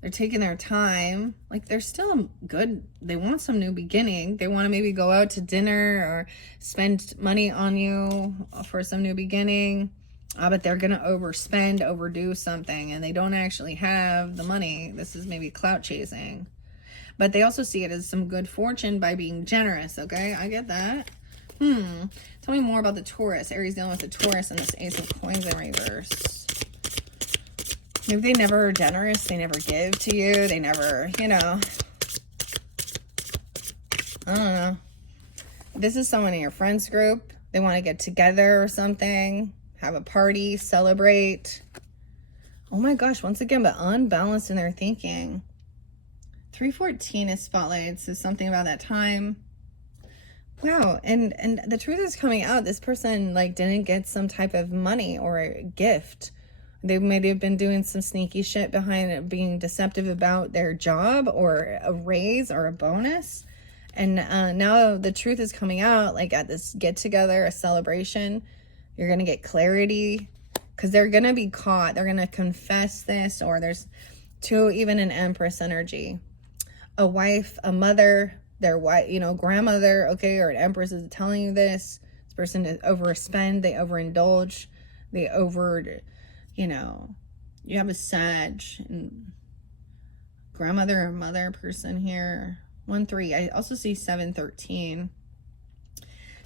They're taking their time. Like, they're still good. They want some new beginning. They want to maybe go out to dinner or spend money on you for some new beginning. But they're going to overspend, overdo something, and they don't actually have the money. This is maybe clout chasing. But they also see it as some good fortune by being generous, okay? I get that. Tell me more about the Taurus. Aries dealing with the Taurus and this Ace of Coins in reverse. Maybe they never are generous. They never give to you. They never, you know. I don't know. This is someone in your friends group. They want to get together or something. Have a party. Celebrate. Oh my gosh. Once again, but unbalanced in their thinking. 314 is spotlighted. So something about that time. Wow. And the truth is coming out. This person like didn't get some type of money or a gift. They may have been doing some sneaky shit behind it, being deceptive about their job or a raise or a bonus. And now the truth is coming out, like at this get together, a celebration. You're going to get clarity because they're going to be caught. They're going to confess this, or there's even an Empress energy. A wife, a mother, their wife, you know, grandmother, okay, or an Empress is telling you this. This person is overspend, they overindulge, you know, you have a Sag and grandmother or mother person here. 1-3. I also see 7-13.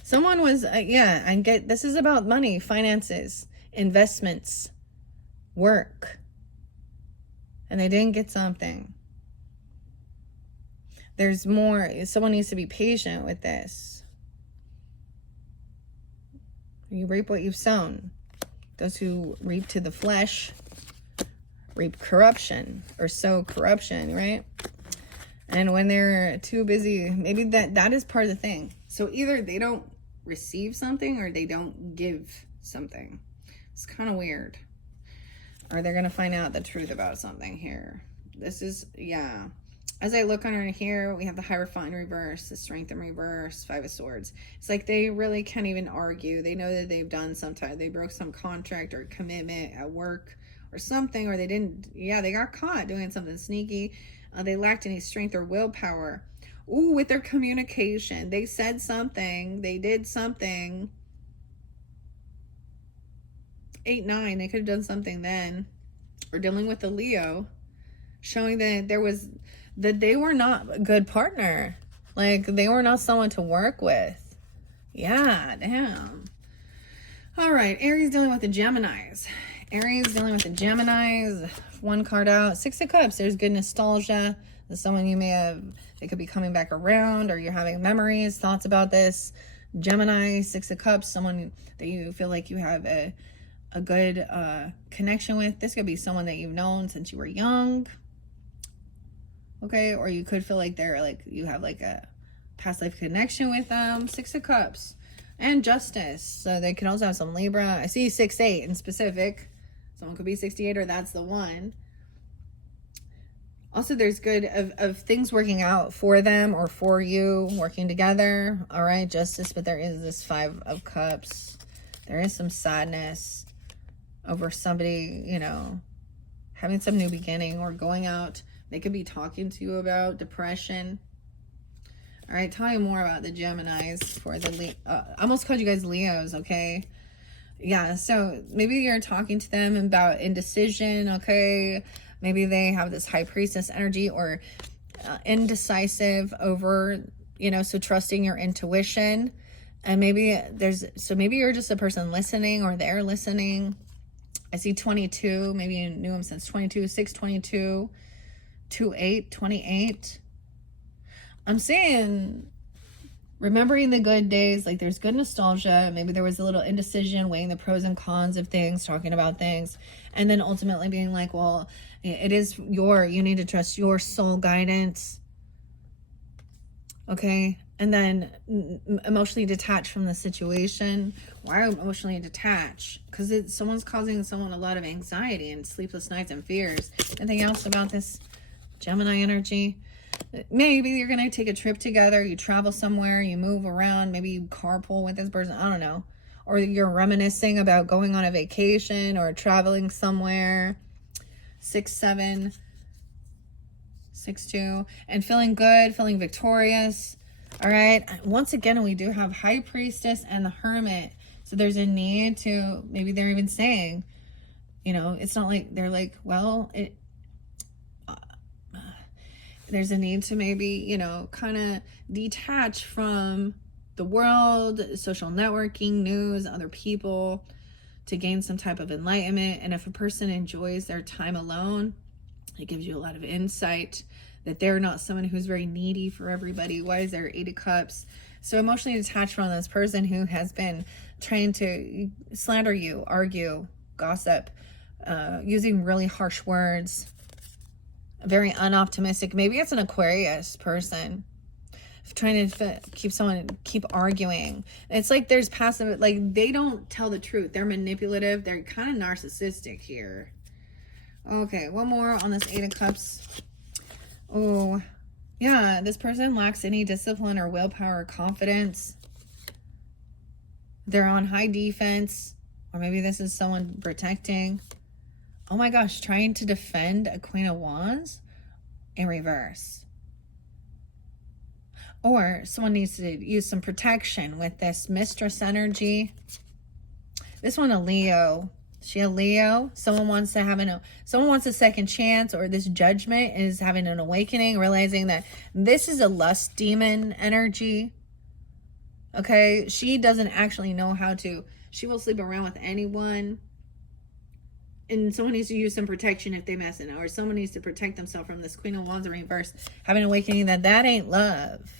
Someone was, this is about money, finances, investments, work, and they didn't get something. There's more. Someone needs to be patient with this. You reap what you've sown. Those who reap to the flesh reap corruption or sow corruption, right? And when they're too busy, maybe that is part of the thing. So either they don't receive something or they don't give something. It's kind of weird. Or they're going to find out the truth about something here. This is, yeah. As I look under here, we have the Hierophant in reverse, the Strength in reverse, Five of Swords. It's like they really can't even argue. They know that they've done sometimes. They broke some contract or commitment at work or something, or they didn't, yeah, they got caught doing something sneaky. They lacked any strength or willpower. Ooh, with their communication. They said something. They did something. 8, 9, they could have done something then. Or dealing with the Leo. Showing that that they were not a good partner. Like, they were not someone to work with. Yeah, damn. All right, Aries dealing with the Geminis. Aries dealing with the Geminis. One card out. 6 of Cups. There's good nostalgia. There's someone you may have, they could be coming back around, or you're having memories, thoughts about this. Gemini, 6 of Cups, someone that you feel like you have a good connection with. This could be someone that you've known since you were young. Okay, or you could feel like they're like, you have like a past life connection with them. 6 of Cups. And Justice. So they can also have some Libra. I see 6-8 in specific. Someone could be 68, or that's the one. Also, there's good of things working out for them or for you, working together. All right, Justice. But there is this 5 of Cups. There is some sadness over somebody, you know, having some new beginning or going out. They could be talking to you about depression. All right, tell me more about the Geminis for the I almost called you guys Leos, okay? Yeah, so maybe you're talking to them about indecision, okay? Maybe they have this High Priestess energy, or indecisive over, you know, so trusting your intuition. And maybe maybe you're just a person listening, or they're listening. I see 22. Maybe you knew him since 22, 622, 28, 28. I'm saying remembering the good days, like there's good nostalgia. Maybe there was a little indecision, weighing the pros and cons of things, talking about things, and then ultimately being like, well, it is you need to trust your soul guidance. Okay. And then emotionally detached from the situation. Why emotionally detached? Because someone's causing someone a lot of anxiety and sleepless nights and fears. Anything else about this Gemini energy? Maybe you're going to take a trip together. You travel somewhere. You move around. Maybe you carpool with this person. I don't know. Or you're reminiscing about going on a vacation or traveling somewhere. 6-7, 6-2. And feeling good, feeling victorious. All right. Once again, we do have High Priestess and the Hermit. So there's a need to, maybe they're even saying, you know, it's not like they're like, well, there's a need to maybe, you know, kind of detach from the world, social networking, news, other people, to gain some type of enlightenment. And if a person enjoys their time alone, it gives you a lot of insight that they're not someone who's very needy for everybody. Why is there 8 of Cups? So emotionally detached from this person who has been trying to slander you, argue, gossip, using really harsh words, very unoptimistic. Maybe it's an Aquarius person trying to keep arguing. It's like there's passive, like they don't tell the truth. They're manipulative. They're kind of narcissistic here. Okay, one more on this 8 of Cups. Oh, yeah, this person lacks any discipline or willpower or confidence. They're on high defense, or maybe this is someone protecting. Oh my gosh, trying to defend a Queen of Wands in reverse. Or someone needs to use some protection with this Mistress energy. This one, a Leo. She a Leo. Someone wants a second chance, or this Judgment is having an awakening, realizing that this is a lust demon energy. Okay, she doesn't actually know how to. She will sleep around with anyone. And someone needs to use some protection if they mess it, or someone needs to protect themselves from this Queen of Wands in reverse, having an awakening that ain't love.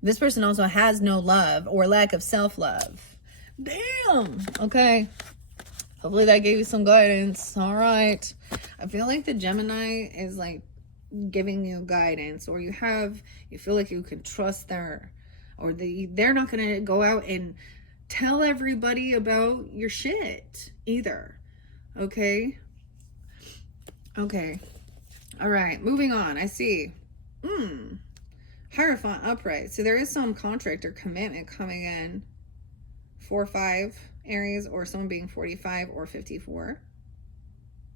This person also has no love or lack of self-love. Damn. Okay. Hopefully that gave you some guidance. All right. I feel like the Gemini is like giving you guidance, or you feel like you can trust or they're not going to go out and tell everybody about your shit either. Okay. All right, moving on. I see. Hierophant upright. So there is some contract or commitment coming in. 4-5 Aries, or someone being 45 or 54.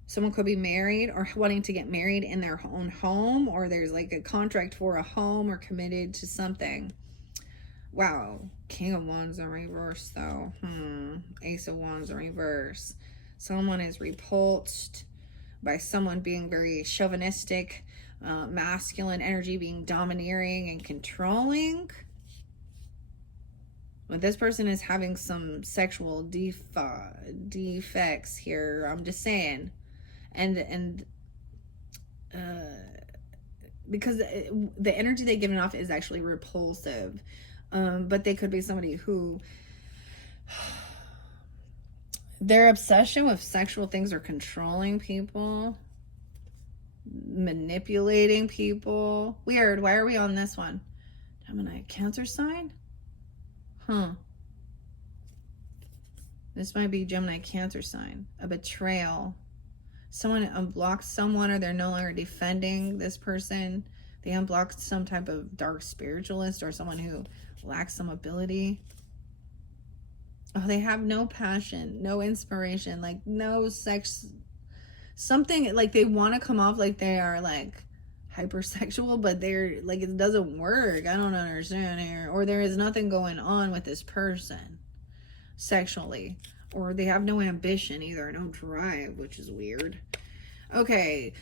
Someone could be married or wanting to get married in their own home, or there's like a contract for a home or committed to something. Wow. King of Wands in reverse though. Ace of Wands in reverse. Someone is repulsed by someone being very chauvinistic, masculine energy, being domineering and controlling. But this person is having some sexual defects here. I'm just saying. And because the energy they're giving off is actually repulsive. But they could be somebody who their obsession with sexual things or controlling people, manipulating people. Weird. Why are we on this one? Gemini, Cancer sign? This might be Gemini, Cancer sign. A betrayal. Someone unblocks someone, or they're no longer defending this person. They unblocked some type of dark spiritualist or someone who lacks some ability. Oh, they have no passion, no inspiration, like no sex. Something like they want to come off like they are like hypersexual, but they're like, it doesn't work. I don't understand here. Or there is nothing going on with this person sexually. Or they have no ambition either, no drive, which is weird. Okay.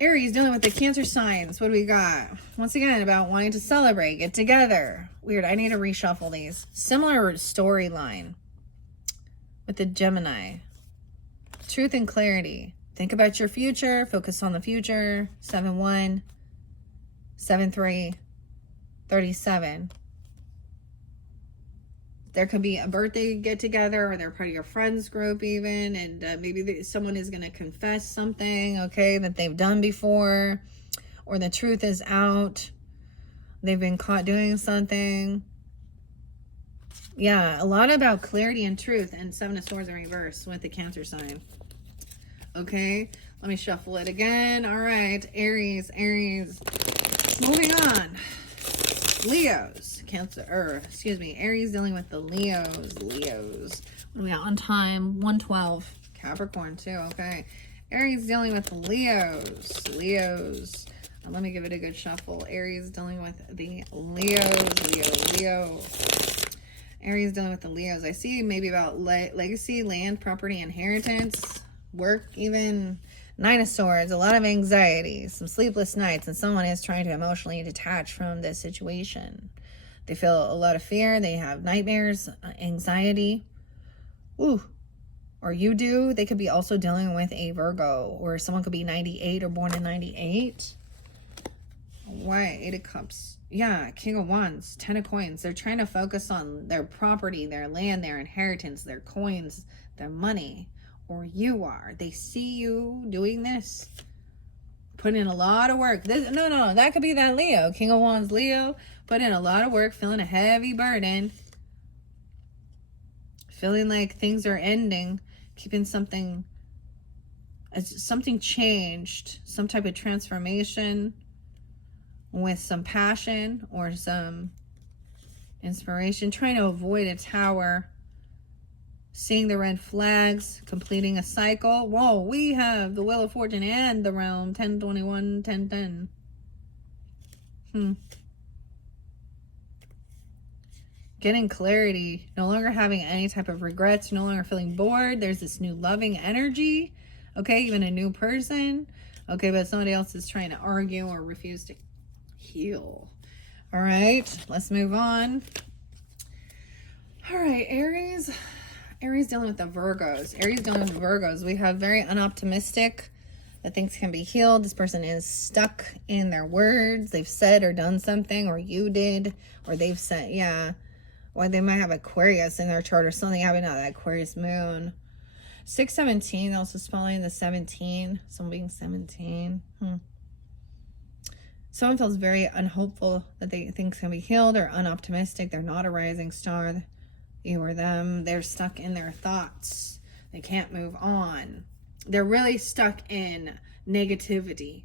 Aries dealing with the Cancer signs. What do we got? Once again, about wanting to celebrate, get together. Weird. I need to reshuffle these. Similar storyline with the Gemini. Truth and clarity. Think about your future. Focus on the future. 7-1, 7-3, 37. There could be a birthday get together, or they're part of your friends group even, and maybe someone is going to confess something, okay, that they've done before, or the truth is out. They've been caught doing something. Yeah, a lot about clarity and truth, and 7 of Swords in reverse with the Cancer sign. Okay, let me shuffle it again. All right, Aries. Moving on. Leos, Aries dealing with the Leos. What are we at on time? 1:12. Capricorn too, okay. Aries dealing with the Leos. Let me give it a good shuffle. Aries dealing with the Leos. Leo. Aries dealing with the Leos. I see maybe about legacy, land, property, inheritance, work even. 9 of Swords, a lot of anxiety, some sleepless nights, and someone is trying to emotionally detach from this situation. They feel a lot of fear. They have nightmares, anxiety. Ooh. Or you do. They could be also dealing with a Virgo, or someone could be 98 or born in 98. Why? 8 of Cups. Yeah, King of Wands, 10 of Coins. They're trying to focus on their property, their land, their inheritance, their coins, their money. Or you are. They see you doing this. Put in a lot of work. No. That could be that Leo. King of Wands, Leo. Put in a lot of work, feeling a heavy burden. Feeling like things are ending. Keeping something changed. Some type of transformation. With some passion or some inspiration. Trying to avoid a tower. Seeing the red flags, completing a cycle. Whoa, we have the Wheel of Fortune and the Realm. 10-21, 10-10. Getting clarity. No longer having any type of regrets. No longer feeling bored. There's this new loving energy. Okay, even a new person. Okay, but somebody else is trying to argue or refuse to heal. All right, let's move on. All right, Aries dealing with the Virgos. We have very unoptimistic, that things can be healed. This person is stuck in their words. They've said or done something, or you did, or they've said, yeah. Well, they might have Aquarius in their chart or something happening on that Aquarius moon. 6-17, also spelling the 17. Someone being 17. Someone feels very unhopeful that things can be healed, or unoptimistic. They're not a rising star. You or them. They're stuck in their thoughts. They can't move on. They're really stuck in negativity.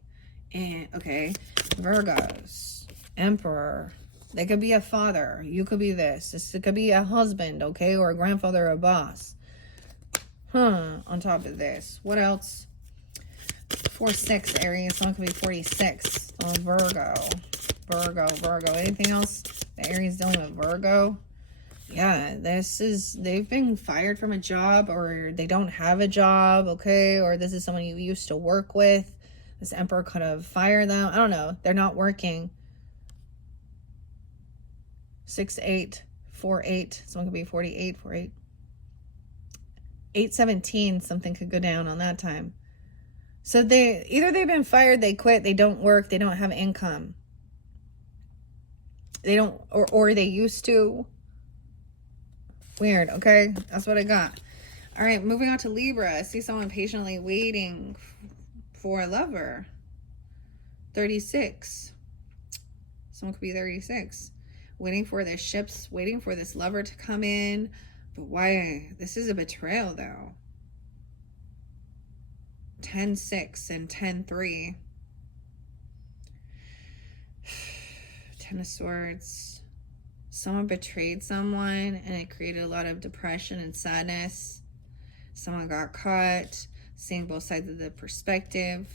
And okay, Virgos, Emperor. They could be a father. You could be this. It could be a husband, okay, or a grandfather or a boss. On top of this, what else? 4-6 Aries. Someone could be 46. Oh, Virgo. Anything else? The Aries dealing with Virgo. Yeah, they've been fired from a job, or they don't have a job, okay? Or this is someone you used to work with. This Emperor could have fired them. I don't know. They're not working. 6-8, 4-8. Someone could be 48, 4-8. 8-17, something could go down on that time. So either they've been fired, they quit, they don't work, they don't have income. They don't, or they used to. Weird, okay? That's what I got. All right, moving on to Libra. I see someone patiently waiting for a lover. 36. Someone could be 36. Waiting for their ships, waiting for this lover to come in. But why? This is a betrayal, though. 10-6 and 10-3. 10 of Swords. Someone betrayed someone, and it created a lot of depression and sadness. Someone got caught, seeing both sides of the perspective.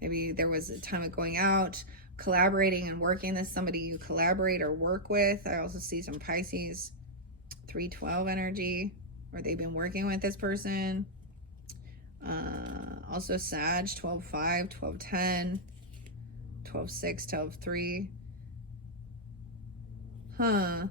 Maybe there was a time of going out, collaborating and working with somebody you collaborate or work with. I also see some Pisces. 3-12 energy, or they've been working with this person. Also Sag, 12-5, 12-10, 12-6, 12-3.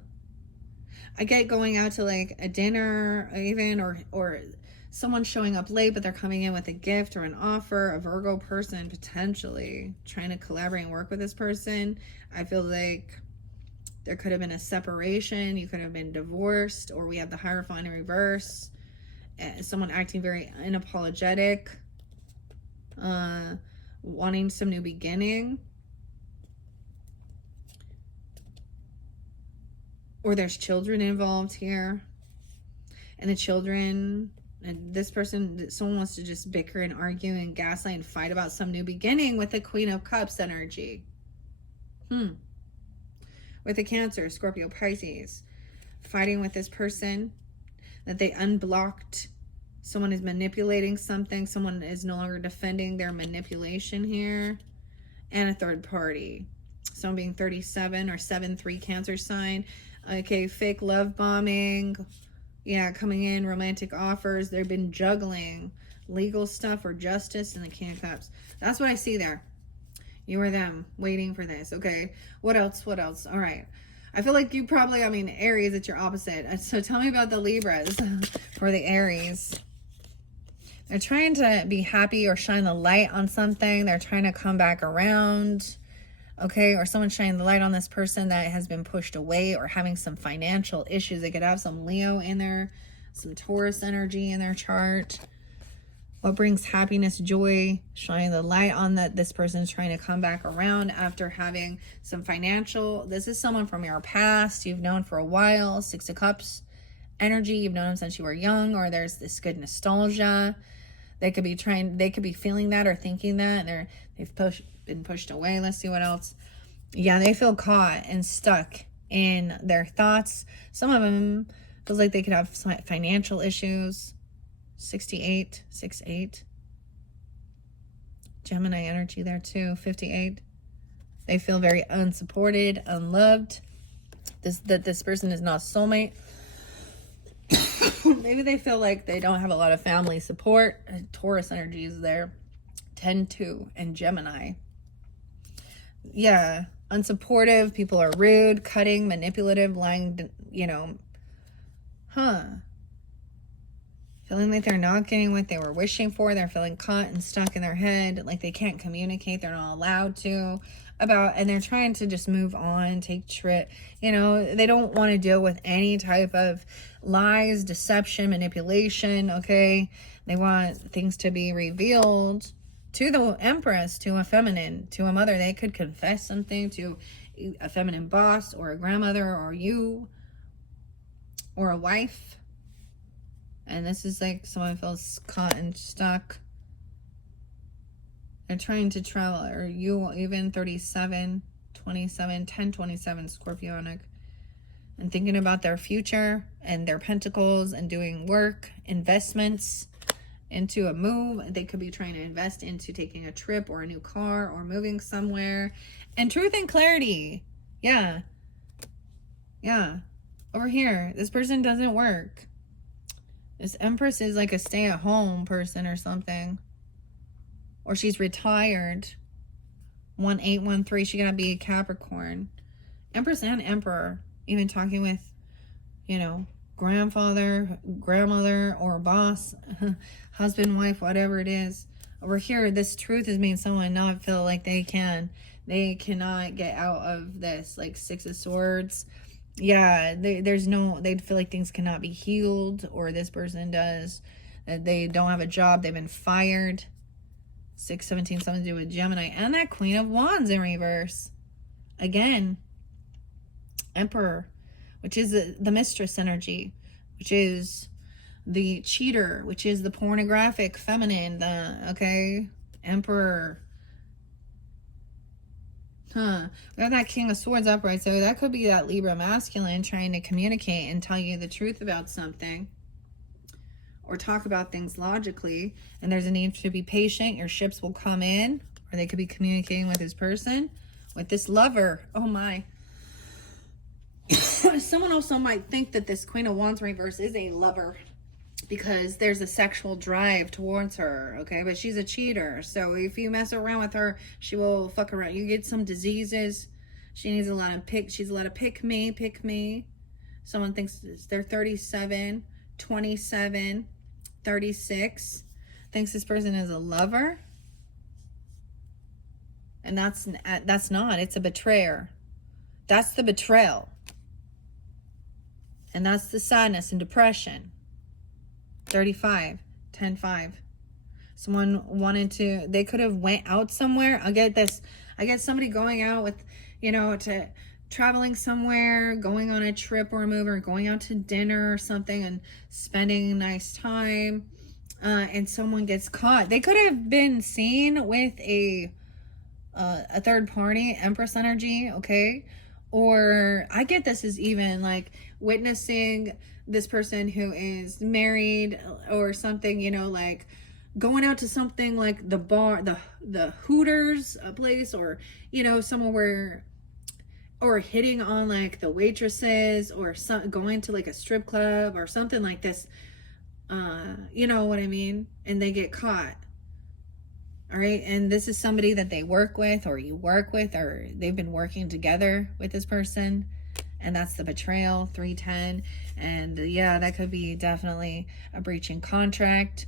I get going out to like a dinner even, or someone showing up late, but they're coming in with a gift or an offer. A Virgo person potentially trying to collaborate and work with this person. I feel like there could have been a separation. You could have been divorced, or we have the Hierophant in reverse. Someone acting very unapologetic, wanting some new beginning. Or there's children involved here. And the children, and this person, someone wants to just bicker and argue and gaslight and fight about some new beginning with the Queen of Cups energy. With the Cancer, Scorpio, Pisces, fighting with this person that they unblocked. Someone is manipulating something. Someone is no longer defending their manipulation here. And a third party. Someone being 37 or 7-3 Cancer sign. Okay, fake love bombing. Yeah, coming in, romantic offers. They've been juggling legal stuff or justice in the King of Cups. That's what I see there. You or them waiting for this. Okay, what else? What else? All right. I feel like you probably, Aries, it's your opposite. So tell me about the Libras for the Aries. They're trying to be happy or shine the light on something. They're trying to come back around. Okay, or someone shining the light on this person that has been pushed away or having some financial issues. They could have some Leo in there, some Taurus energy in their chart. What brings happiness, joy, shining the light on that this person is trying to come back around after having some financial. This is someone from your past you've known for a while. 6 of Cups energy. You've known them since you were young, or there's this good nostalgia. They could be feeling that or thinking that, and they've been pushed away. Let's see what else. Yeah, they feel caught and stuck in their thoughts. Some of them feels like they could have financial issues. 68, 6-8. Gemini energy there too. 58. They feel very unsupported, unloved. This person is not a soulmate. Maybe they feel like they don't have a lot of family support. Taurus energy is there. 10-2 and Gemini. Yeah, unsupportive. People are rude, cutting, manipulative, lying, Feeling like they're not getting what they were wishing for. They're feeling caught and stuck in their head. Like they can't communicate. They're not allowed to. And they're trying to just move on, take trip. They don't want to deal with any type of lies, deception, manipulation, okay? They want things to be revealed. to the Empress, to a feminine, to a mother. They could confess something to a feminine boss or a grandmother or you or a wife. And this is like someone feels caught and stuck. They're trying to travel, or you even 37, 27, 10, 27 Scorpionic, and thinking about their future and their pentacles and doing work, investments into a move. They could be trying to invest into taking a trip or a new car or moving somewhere. And truth and clarity. Yeah. Yeah. Over here, this person doesn't work. This Empress is like a stay-at-home person or something. Or she's retired. 1813, she gotta be a Capricorn. Empress and Emperor. Even talking with, you know, grandfather, grandmother, or boss, husband, wife, whatever it is. Over here, this truth is making someone not feel like they cannot get out of this. Like 6 of Swords. Yeah, there's no, they feel like things cannot be healed, or this person does. They don't have a job, they've been fired. 6, 17, something to do with Gemini. And that Queen of Wands in reverse. Again, Emperor, which is the mistress energy, which is the cheater, which is the pornographic feminine, okay, Emperor. We got that King of Swords upright, so that could be that Libra masculine trying to communicate and tell you the truth about something, or talk about things logically. And there's a need to be patient. Your ships will come in, or they could be communicating with this person, with this lover. Oh my. Someone also might think that this Queen of Wands reverse is a lover, because there's a sexual drive towards her, okay? But she's a cheater. So if you mess around with her, she will fuck around. You get some diseases. She needs a lot of she's a lot of pick me. Someone thinks they're 37, 27, 36. Thinks this person is a lover. And that's not. It's a betrayer. That's the betrayal. And that's the sadness and depression. 35, 10, 5. Someone wanted to, they could have went out somewhere. I get somebody going out with, you know, to traveling somewhere, going on a trip or a move, or going out to dinner or something and spending a nice time. And someone gets caught. They could have been seen with a third party, Empress energy, okay? Or I get this as even like witnessing this person who is married or something, you know, like going out to something like the bar, the Hooters place, or, you know, somewhere where, or hitting on like the waitresses, or going to like a strip club or something like this. You know what I mean? And they get caught. All right. And this is somebody that they work with, or you work with, or they've been working together with this person. And that's the betrayal, 310. And yeah, that could be definitely a breaching contract,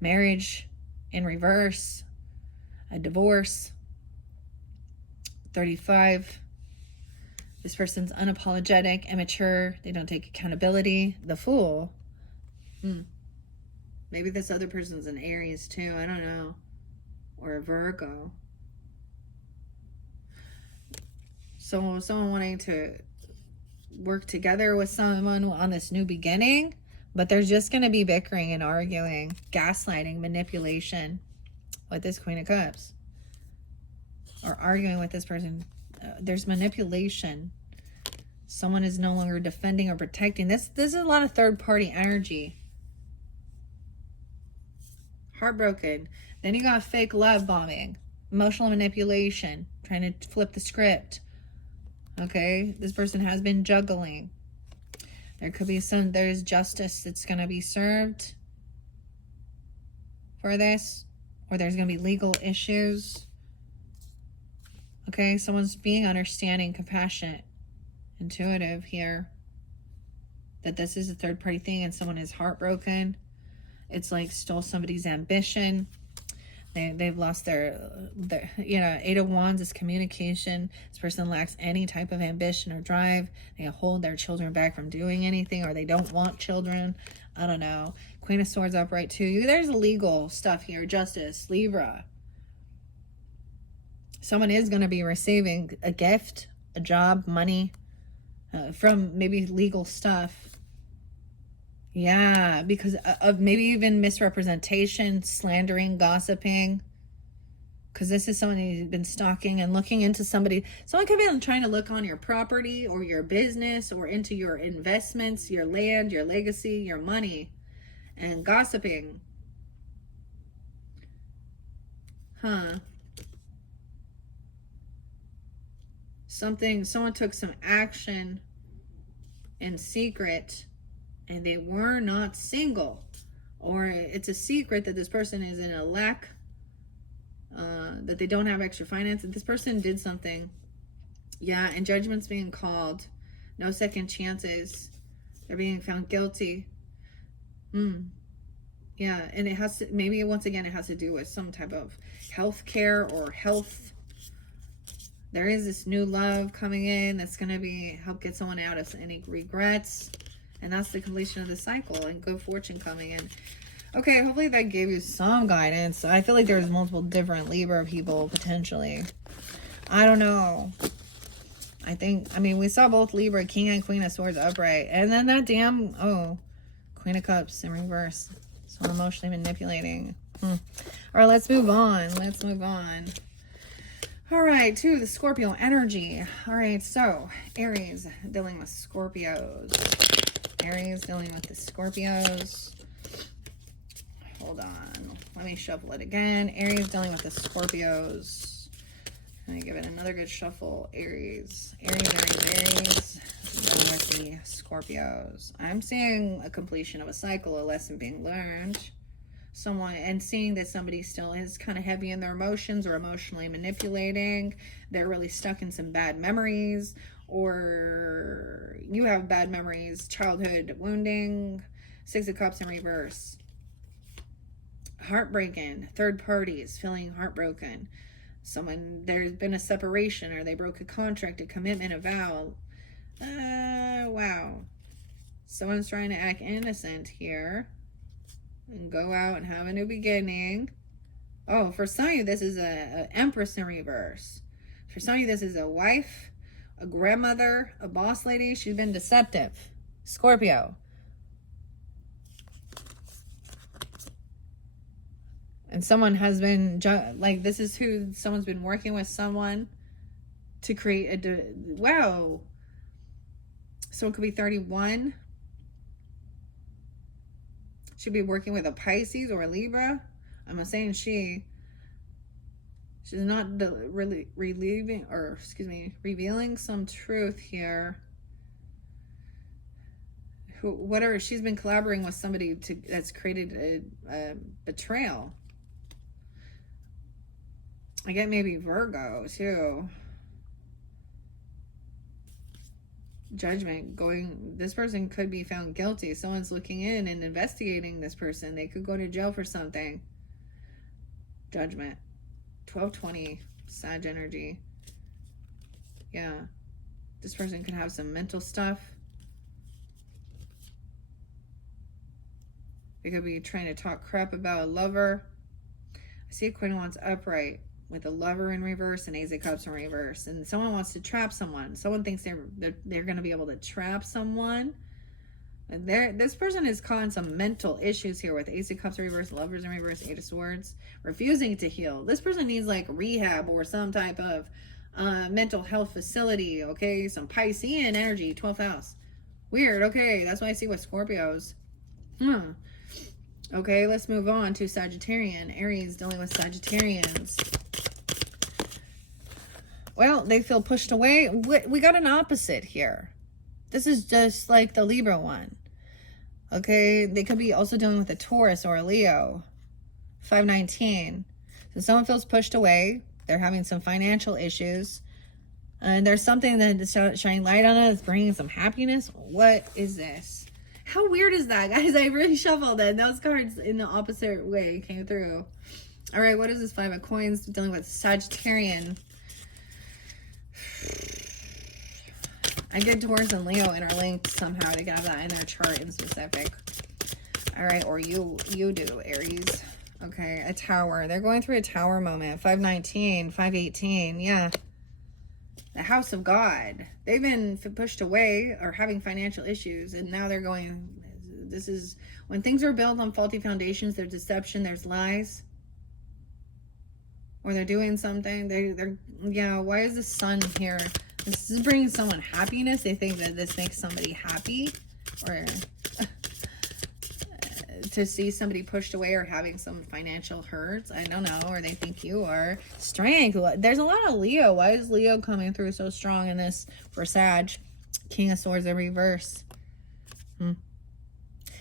marriage in reverse, a divorce. 35. This person's unapologetic, immature. They don't take accountability. The Fool. Maybe this other person's an Aries too. I don't know. Or a Virgo. So someone wanting to work together with someone on this new beginning, but there's just going to be bickering and arguing, gaslighting, manipulation with this Queen of Cups. Or arguing with this person. There's manipulation. Someone is no longer defending or protecting. This is a lot of third party energy. Heartbroken. Then you got fake love bombing, emotional manipulation, trying to flip the script. Okay, this person has been juggling. There could be there's justice that's going to be served for this, or there's going to be legal issues. Okay, someone's being understanding, compassionate, intuitive here. That this is a third party thing, and someone is heartbroken. It's like stole somebody's ambition. They've lost their, you know, 8 of Wands is communication. This person lacks any type of ambition or drive. They hold their children back from doing anything, or they don't want children. I don't know. Queen of Swords upright too. There's legal stuff here. Justice, Libra. Someone is going to be receiving a gift, a job, money from maybe legal stuff. Yeah, because of maybe even misrepresentation, slandering, gossiping. Because this is someone who's been stalking and looking into somebody. Someone could be trying to look on your property or your business or into your investments, your land, your legacy, your money, and gossiping. Huh. Someone took some action in secret and they were not single. Or it's a secret that this person is in a lack, that they don't have extra finance. This person did something. Yeah, and judgment's being called. No second chances. They're being found guilty. Yeah, and it has to, maybe once again, it has to do with some type of health care or health. There is this new love coming in that's going to be help get someone out of any regrets. And that's the completion of the cycle and good fortune coming in. Okay, hopefully that gave you some guidance. I feel like there's multiple different Libra people potentially. I don't know. I mean, we saw both Libra, King and Queen of Swords upright. And then that damn, Queen of Cups in reverse. So emotionally manipulating. All right, let's move on. Let's move on. All right, to the Scorpio energy. All right, so Aries dealing with Scorpios. Aries dealing with the Scorpios. Hold on. Let me shuffle it again. Aries dealing with the Scorpios. Let me give it another good shuffle. Aries. Aries dealing with the Scorpios. I'm seeing a completion of a cycle, a lesson being learned. Someone, and seeing that somebody still is kind of heavy in their emotions or emotionally manipulating. They're really stuck in some bad memories, or you have bad memories, childhood wounding. Six of Cups in reverse. Heartbreaking. Third parties feeling heartbroken. Someone, there's been a separation, or they broke a contract, a commitment, a vow. Wow. Someone's trying to act innocent here and go out and have a new beginning. Oh, for some of you, this is a Empress in reverse. For some of you, this is a wife, a grandmother, a boss lady. She's been deceptive. Scorpio. And someone has been, like, this is who someone's been working with someone to create wow. Someone could be 31. Should be working with a Pisces or a Libra. I'm not saying she's not really revealing some truth here. She's been collaborating with somebody that's created a betrayal. I get maybe Virgo too. Judgment going, this person could be found guilty. Someone's looking in and investigating this person. They could go to jail for something. Judgment. 1220 Sag energy. Yeah, this person could have some mental stuff. They could be trying to talk crap about a lover. I see a Queen of Wands upright with a lover in reverse and Ace of Cups in reverse. And someone wants to trap someone. Someone thinks they're going to be able to trap someone. And this person is causing some mental issues here with Ace of Cups in reverse, lovers in reverse, Eight of Swords, refusing to heal. This person needs like rehab or some type of mental health facility, okay? Some Piscean energy, 12th house. Weird, okay. That's what I see with Scorpios. Okay, let's move on to Sagittarian. Aries dealing with Sagittarians. Well, they feel pushed away. We got an opposite here. This is just like the Libra one. Okay, they could be also dealing with a Taurus or a Leo. 519. So someone feels pushed away. They're having some financial issues. And there's something that is shining light on it. It's bringing some happiness. What is this? How weird is that, guys? I really shuffled it. Those cards in the opposite way came through. All right, what is this? Five of Coins dealing with Sagittarian. I get Taurus and Leo interlinked somehow to have that in their chart in specific. All right, or you do, Aries. Okay, a tower. They're going through a tower moment. 519, 518. Yeah. The house of God. They've been pushed away or having financial issues, and now they're going. This is when things are built on faulty foundations. There's deception. There's lies. Or they're doing something. They're yeah. Why is the sun here? This is bringing someone happiness. They think that this makes somebody happy, or to see somebody pushed away or having some financial hurts. I don't know. Or they think you are. Strength. There's a lot of Leo. Why is Leo coming through so strong in this for Sag? King of Swords in reverse.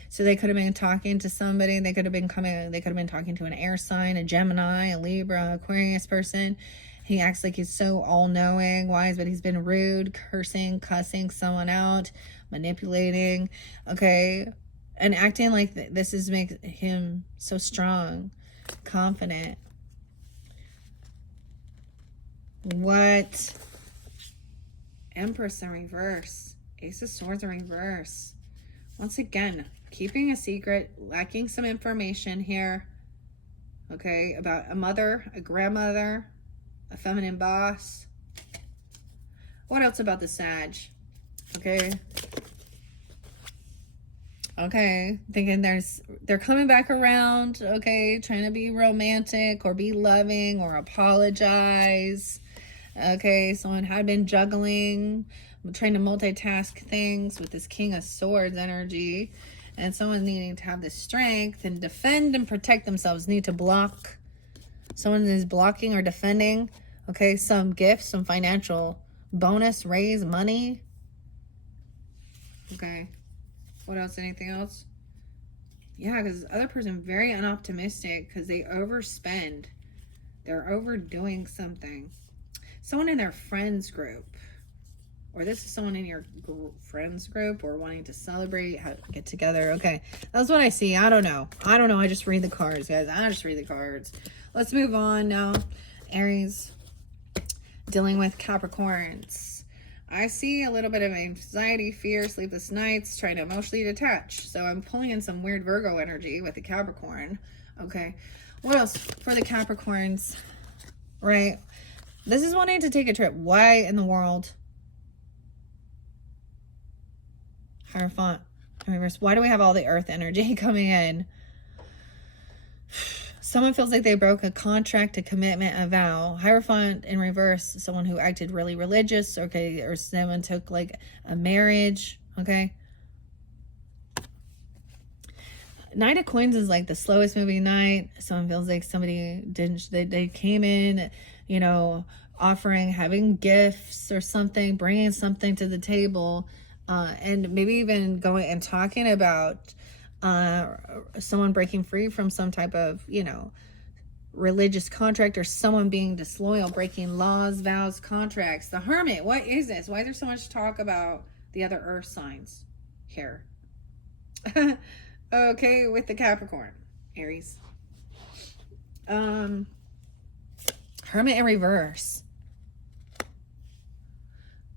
So they could have been talking to somebody. They could have been talking to an air sign, a Gemini, a Libra, Aquarius person. He acts like he's so all-knowing, wise, but he's been rude, cursing, cussing someone out, manipulating, okay? And acting like this is makes him so strong, confident. What? Empress in reverse. Ace of Swords in reverse. Once again, keeping a secret, lacking some information here, okay, about a mother, a grandmother, a feminine boss. What else about the Sag? Okay. Okay, thinking they're coming back around, okay, trying to be romantic or be loving or apologize. Okay, someone had been juggling, trying to multitask things with this King of Swords energy. And someone needing to have the strength and defend and protect themselves, need to block. Someone is blocking or defending, okay, some gifts, some financial bonus, raise, money. Okay. What else? Anything else? Yeah, because the other person very unoptimistic because they overspend. They're overdoing something. Someone in their friends group, or this is someone in your friends group, or wanting to celebrate, get together. Okay, that's what I see. I don't know. I just read the cards, guys. I just read the cards. Let's move on now. Aries, dealing with Capricorns. I see a little bit of anxiety, fear, sleepless nights, trying to emotionally detach. So I'm pulling in some weird Virgo energy with the Capricorn. Okay. What else for the Capricorns? Right. This is wanting to take a trip. Why in the world? Hierophant in reverse. Why do we have all the earth energy coming in? Someone feels like they broke a contract, a commitment, a vow. Hierophant in reverse, someone who acted really religious, okay, or someone took like a marriage, okay. Knight of Coins is like the slowest moving knight. Someone feels like somebody they came in, you know, offering, having gifts or something, bringing something to the table, and maybe even going and talking about someone breaking free from some type of, you know, religious contract, or someone being disloyal, breaking laws, vows, contracts. The Hermit, what is this? Why is there so much talk about the other earth signs here? Okay, with the Capricorn, Aries. Hermit in reverse.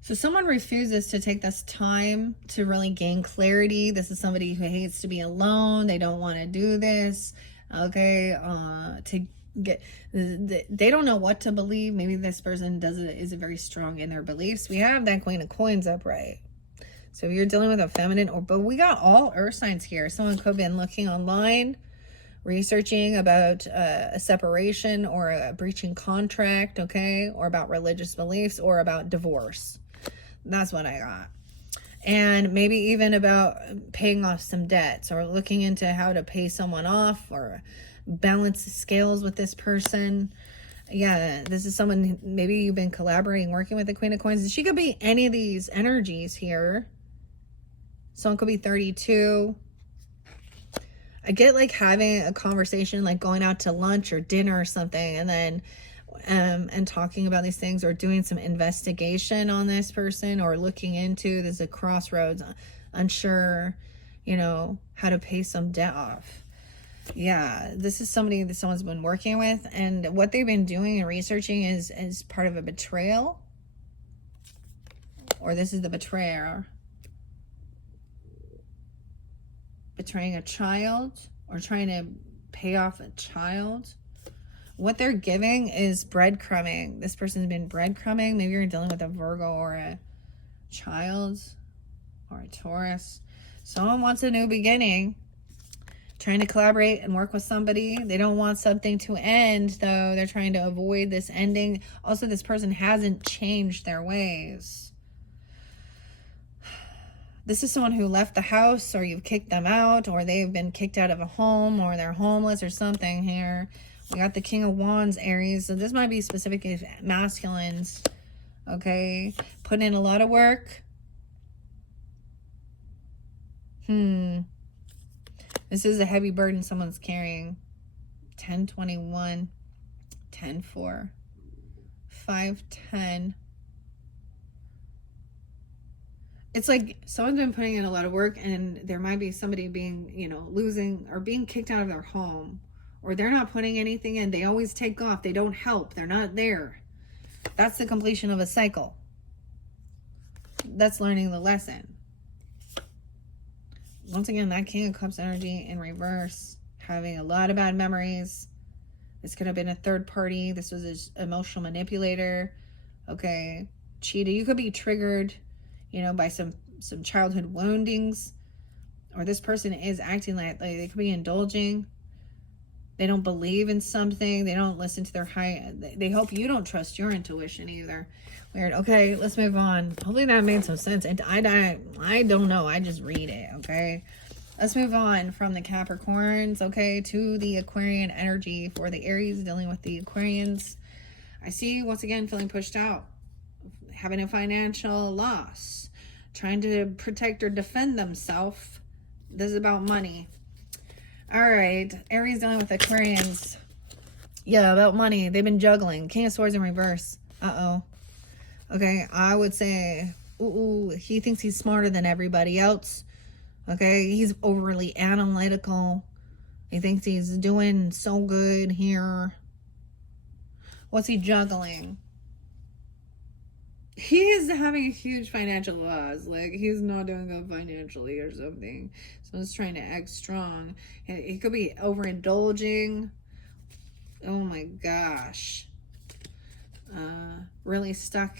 So someone refuses to take this time to really gain clarity. This is somebody who hates to be alone. They don't want to do this. Okay. To get, they don't know what to believe. Maybe this person isn't very strong in their beliefs. We have that Queen of Coins upright. So if you're dealing with a feminine, but we got all earth signs here. Someone could have been looking online, researching about a separation or a breaching contract, okay, or about religious beliefs or about divorce. That's what I got. And maybe even about paying off some debts or looking into how to pay someone off or balance the scales with this person. Yeah, this is someone, maybe you've been collaborating, working with the Queen of Coins. She could be any of these energies here. Someone could be 32. I get like having a conversation, like going out to lunch or dinner or something, and then and talking about these things, or doing some investigation on this person, or looking into, there's a crossroads, unsure, you know, how to pay some debt off. Yeah, this is somebody that someone's been working with, and what they've been doing and researching is part of a betrayal, or this is the betrayer. betraying a child or trying to pay off a child. What they're giving is breadcrumbing. This person's been breadcrumbing. Maybe you're dealing with a Virgo or a child or a Taurus. Someone wants a new beginning, trying to collaborate and work with somebody. They don't want something to end, though. They're trying to avoid this ending. Also, this person hasn't changed their ways. This is someone who left the house, or you've kicked them out, or they've been kicked out of a home, or they're homeless or something here. We got the King of Wands, Aries. So this might be specific if masculines. Okay. Putting in a lot of work. This is a heavy burden someone's carrying. 10-21. 10-4. 5-10. It's like someone's been putting in a lot of work, and there might be somebody being, you know, losing or being kicked out of their home, or they're not putting anything in. They always take off. They don't help. They're not there. That's the completion of a cycle. That's learning the lesson. Once again, that King of Cups energy in reverse, having a lot of bad memories. This could have been a third party. This was an emotional manipulator. Okay. Cheated. You could be triggered, you know, by some childhood woundings, or this person is acting like they could be indulging. They don't believe in something. They don't listen to their they hope you don't trust your intuition either. Weird. Okay, let's move on. Hopefully that made some sense. I don't know. I just read it. Okay. Let's move on from the Capricorns, okay, to the Aquarian energy for the Aries, dealing with the Aquarians. I see, once again, feeling pushed out, having a financial loss, trying to protect or defend themselves. This is about money. All right, Aries dealing with Aquarians. Yeah, about money. They've been juggling. King of Swords in reverse. Uh-oh. Okay, I would say, he thinks he's smarter than everybody else. Okay, he's overly analytical. He thinks he's doing so good here. What's he juggling? He is having a huge financial loss. Like, he's not doing good financially or something. So he's trying to act strong. He could be overindulging. Oh my gosh. Really stuck.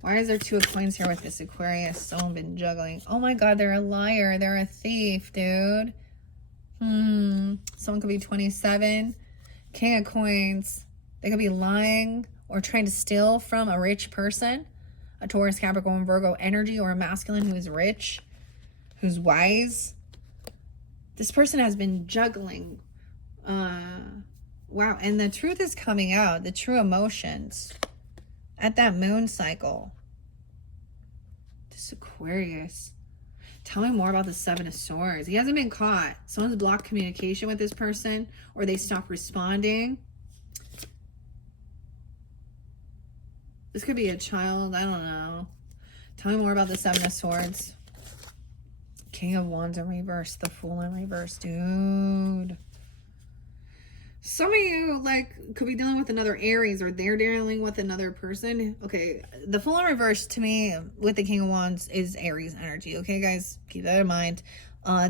Why is there 2 of coins here with this Aquarius? Someone been juggling. Oh my god, they're a liar. They're a thief, dude. Someone could be 27. King of coins. They could be lying or trying to steal from a rich person. A Taurus, Capricorn, Virgo energy, or a masculine who is rich, who's wise. This person has been juggling. Wow. And the truth is coming out. The true emotions. At that moon cycle. This Aquarius. Tell me more about the 7 of Swords. He hasn't been caught. Someone's blocked communication with this person, or they stopped responding. This could be a child. I don't know. Tell me more about the 7 of Swords. King of Wands in reverse. The Fool in reverse. Dude. Some of you, like, could be dealing with another Aries, or they're dealing with another person. Okay, the Fool in reverse, to me, with the King of Wands, is Aries energy. Okay, guys? Keep that in mind.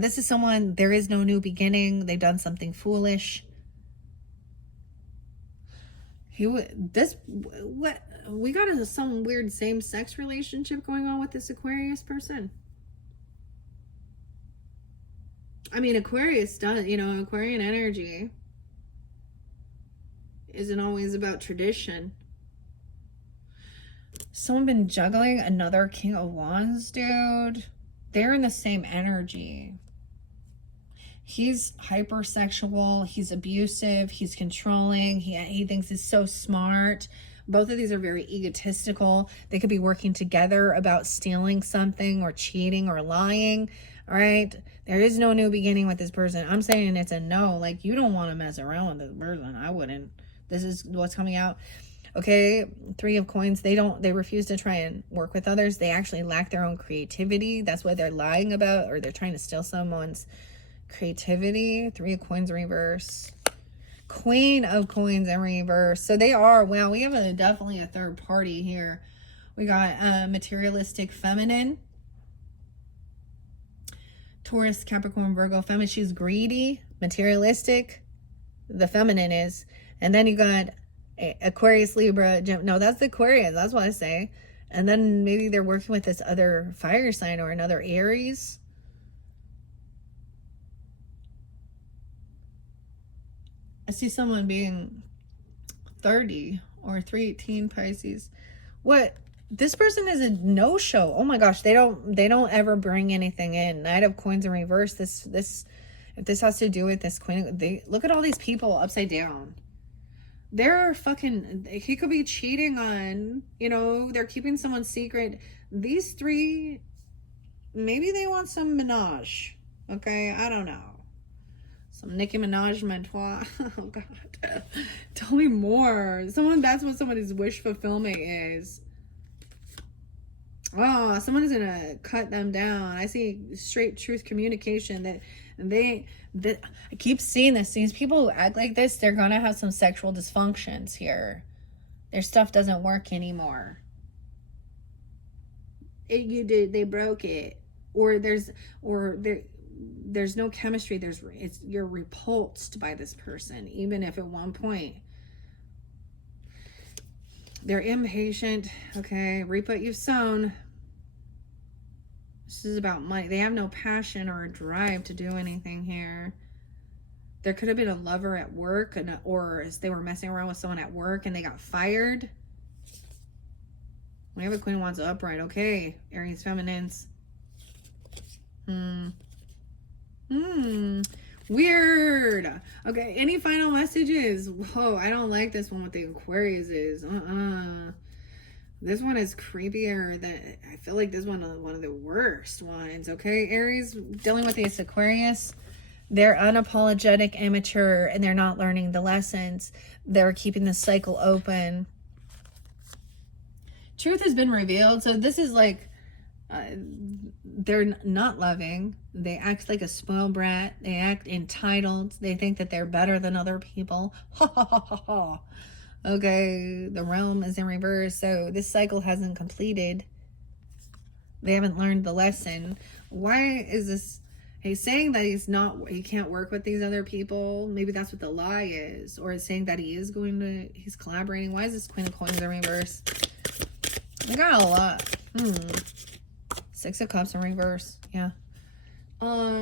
This is someone, there is no new beginning. They've done something foolish. We got some weird same-sex relationship going on with this Aquarius person. I mean, Aquarius does, you know, Aquarian energy isn't always about tradition. Someone been juggling another King of Wands, dude. They're in the same energy. He's hypersexual. He's abusive. He's controlling. He thinks he's so smart. Both of these are very egotistical. They could be working together about stealing something or cheating or lying. All right. There is no new beginning with this person. I'm saying it's a no. Like, you don't want to mess around with this person. I wouldn't. This is what's coming out. Okay, 3 of coins. They refuse to try and work with others. They actually lack their own creativity. That's what they're lying about, or they're trying to steal someone's creativity. 3 of coins in reverse. Queen of coins in reverse. So they are, well, we have definitely a third party here. We got materialistic feminine. Taurus, Capricorn, Virgo, feminine. She's greedy, materialistic. The feminine is. And then you got Aquarius, Libra, no, that's the Aquarius. That's what I say. And then maybe they're working with this other fire sign or another Aries. I see someone being 30 or 318 Pisces. What? This person is a no-show. Oh my gosh, they don't ever bring anything in. Knight of Coins in reverse. If this has to do with this queen, look at all these people upside down. They're fucking, he could be cheating on, you know, they're keeping someone's secret. These three, maybe they want some menage. Okay, I don't know. Some Nicki Minaj mentoire. Oh God, tell me more. That's what somebody's wish fulfillment is. Oh, someone is gonna cut them down. I see straight truth communication that I keep seeing this. These people who act like this, they're gonna have some sexual dysfunctions here. Their stuff doesn't work anymore. They broke it, or there's no chemistry. You're repulsed by this person, even if at one point they're impatient. Okay, reap what you've sown. This is about money. They have no passion or a drive to do anything here. There could have been a lover at work, or they were messing around with someone at work and they got fired. We have a Queen of Wands upright. Okay, Aries feminines. Weird. Okay, any final messages? Whoa, I don't like this one with the Aquarius is. This one is creepier than, I feel like this one is one of the worst ones. Okay, Aries, dealing with this Aquarius, they're unapologetic, immature, and they're not learning the lessons. They're keeping the cycle open. Truth has been revealed. So this is like, they're not loving. They act like a spoiled brat. They act entitled. They think that they're better than other people. Ha ha ha ha ha. Okay, the realm is in reverse, so this cycle hasn't completed. They haven't learned the lesson. Why is this? He's saying that he can't work with these other people. Maybe that's what the lie is. Or it's saying that he's collaborating. Why is this Queen of Coins in reverse? I got a lot. Six of Cups in reverse. Yeah.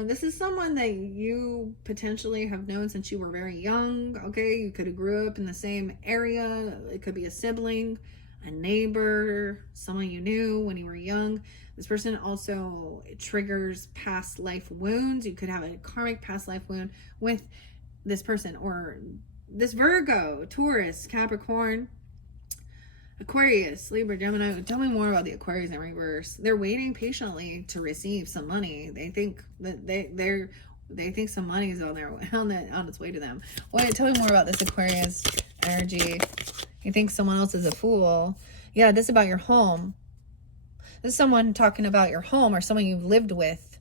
This is someone that you potentially have known since you were very young. Okay, you could have grew up in the same area. It could be a sibling, a neighbor, someone you knew when you were young. This person also triggers past life wounds. You could have a karmic past life wound with this person, or this Virgo, Taurus, Capricorn, Aquarius, Libra, Gemini. Tell me more about the Aquarius in reverse. They're waiting patiently to receive some money. They think that they think some money is on its way to them. Wait, tell me more about this Aquarius energy. You think someone else is a fool. Yeah, this is about your home. This is someone talking about your home, or someone you've lived with,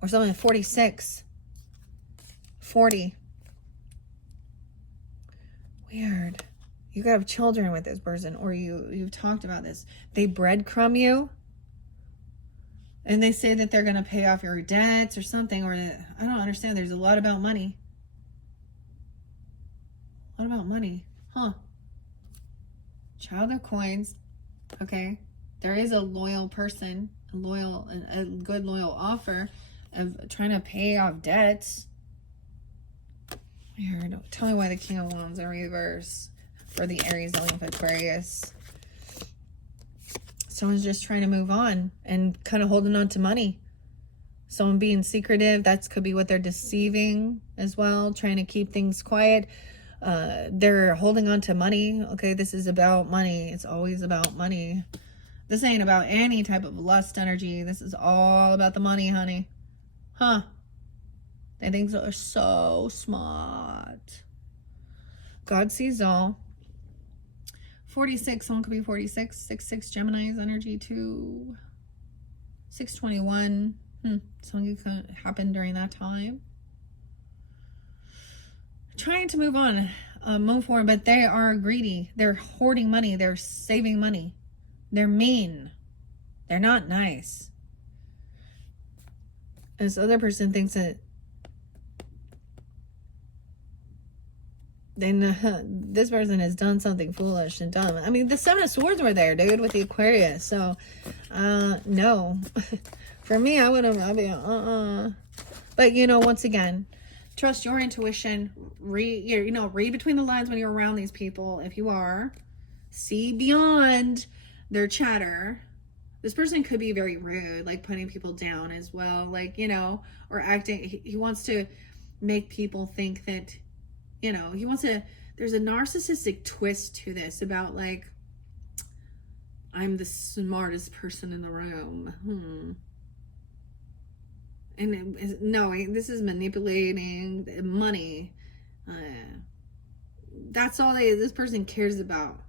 or someone 46, 40. Weird. You could have children with this person, or you've talked about this. They breadcrumb you, and they say that they're going to pay off your debts or something, or I don't understand. There's a lot about money. What about money? Huh. Child of Coins. Okay. There is a loyal person, a good loyal offer of trying to pay off debts. Weird. Tell me why the King of Wands in reverse for the Aries dealing with Aquarius. Someone's just trying to move on and kind of holding on to money. Someone being secretive, that could be what they're deceiving as well, trying to keep things quiet. They're holding on to money. Okay, this is about money. It's always about money. This ain't about any type of lust energy. This is all about the money, honey. Huh. They think they're so smart. God sees all. 46, someone could be 46. 66, Gemini's energy too. 621. Something could happen during that time. Trying to move on, move forward, but they are greedy. They're hoarding money. They're saving money. They're mean. They're not nice. This other person thinks that this person has done something foolish and dumb. I mean, the Seven of Swords were there, dude, with the Aquarius. So, no. For me, I would have, I'd be, But, you know, once again, trust your intuition. Read between the lines when you're around these people. If you are, see beyond their chatter. This person could be very rude, like putting people down as well. Like, you know, or acting, he wants to make people think that, you know, he wants to, there's a narcissistic twist to this about like, I'm the smartest person in the room. And no, this is manipulating money. That's all this person cares about.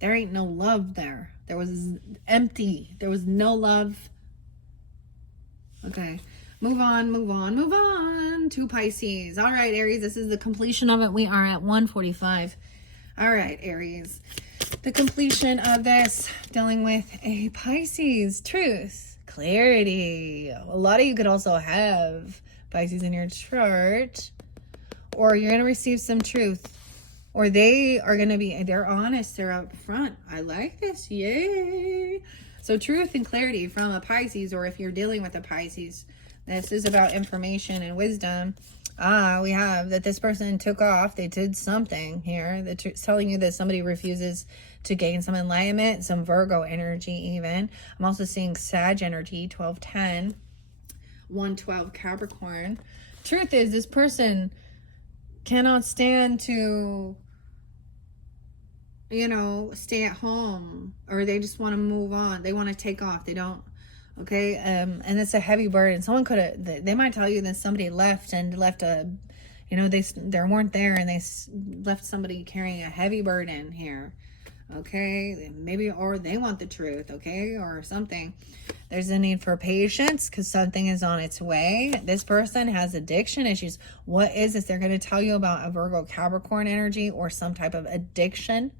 There ain't no love there. There was empty. There was no love. Okay. Move on to Pisces. All right, Aries, this is the completion of it. We are at 1:45. All right, Aries. The completion of this, dealing with a Pisces. Truth, clarity. A lot of you could also have Pisces in your chart, or you're going to receive some truth, or they are going to be, they're honest, they're up front. I like this. Yay. So truth and clarity from a Pisces, or if you're dealing with a Pisces, this is about information and wisdom. We have that this person took off. They did something here that's telling you that somebody refuses to gain some enlightenment, some Virgo energy even. I'm also seeing Sag energy, 1210, 112 Capricorn. Truth is, this person cannot stand to, you know, stay at home, or they just want to move on. They want to take off. They don't. Okay, and it's a heavy burden. Someone could have, they might tell you that somebody left and left a, you know, they weren't there and they left somebody carrying a heavy burden here. Okay, maybe, or they want the truth, okay, or something. There's a need for patience because something is on its way. This person has addiction issues. What is this? They're going to tell you about a Virgo Capricorn energy or some type of addiction.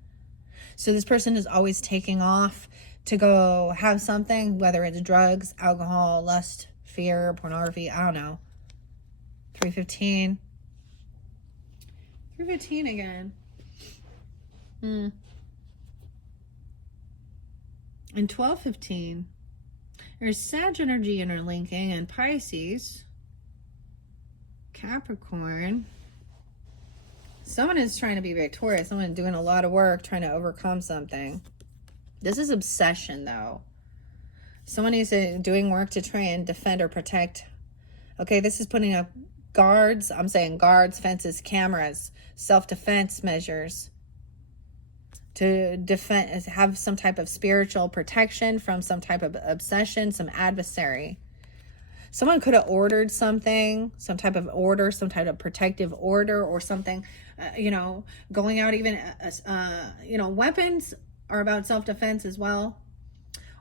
So this person is always taking off to go have something, whether it's drugs, alcohol, lust, fear, pornography, I don't know. 315. 315 again. And 1215. There's Sag energy interlinking and Pisces. Capricorn. Someone is trying to be victorious. Someone doing a lot of work, trying to overcome something. This is obsession, though. Someone is doing work to try and defend or protect. Okay, this is putting up guards. I'm saying guards, fences, cameras, self-defense measures to defend, have some type of spiritual protection from some type of obsession, some adversary. Someone could have ordered something, some type of order, some type of protective order or something, you know, going out even, you know, weapons are about self-defense as well,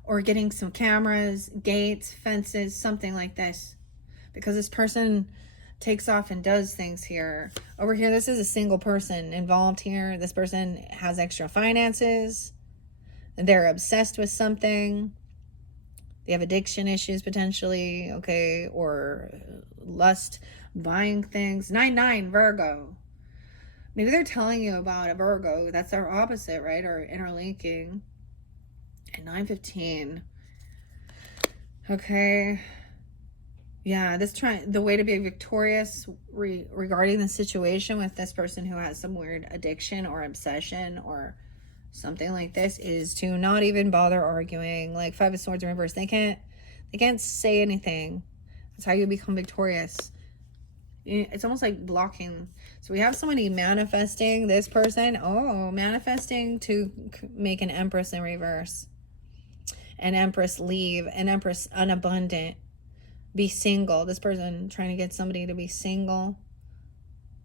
or getting some cameras, gates, fences, something like this, because this person takes off and does things here. Over here, this is a single person involved here. This person has extra finances. They're obsessed with something. They have addiction issues potentially, okay, or lust, buying things. 9-9 Virgo. Maybe they're telling you about a Virgo. That's our opposite, right? Or interlinking. And 9-15. Okay. Yeah, the way to be victorious regarding the situation with this person who has some weird addiction or obsession or something like this is to not even bother arguing. Like 5 of Swords in reverse. They can't say anything. That's how you become victorious. It's almost like blocking. So we have somebody manifesting this person. Oh, manifesting to make an Empress in reverse. An Empress leave. An Empress unabundant. Be single. This person trying to get somebody to be single.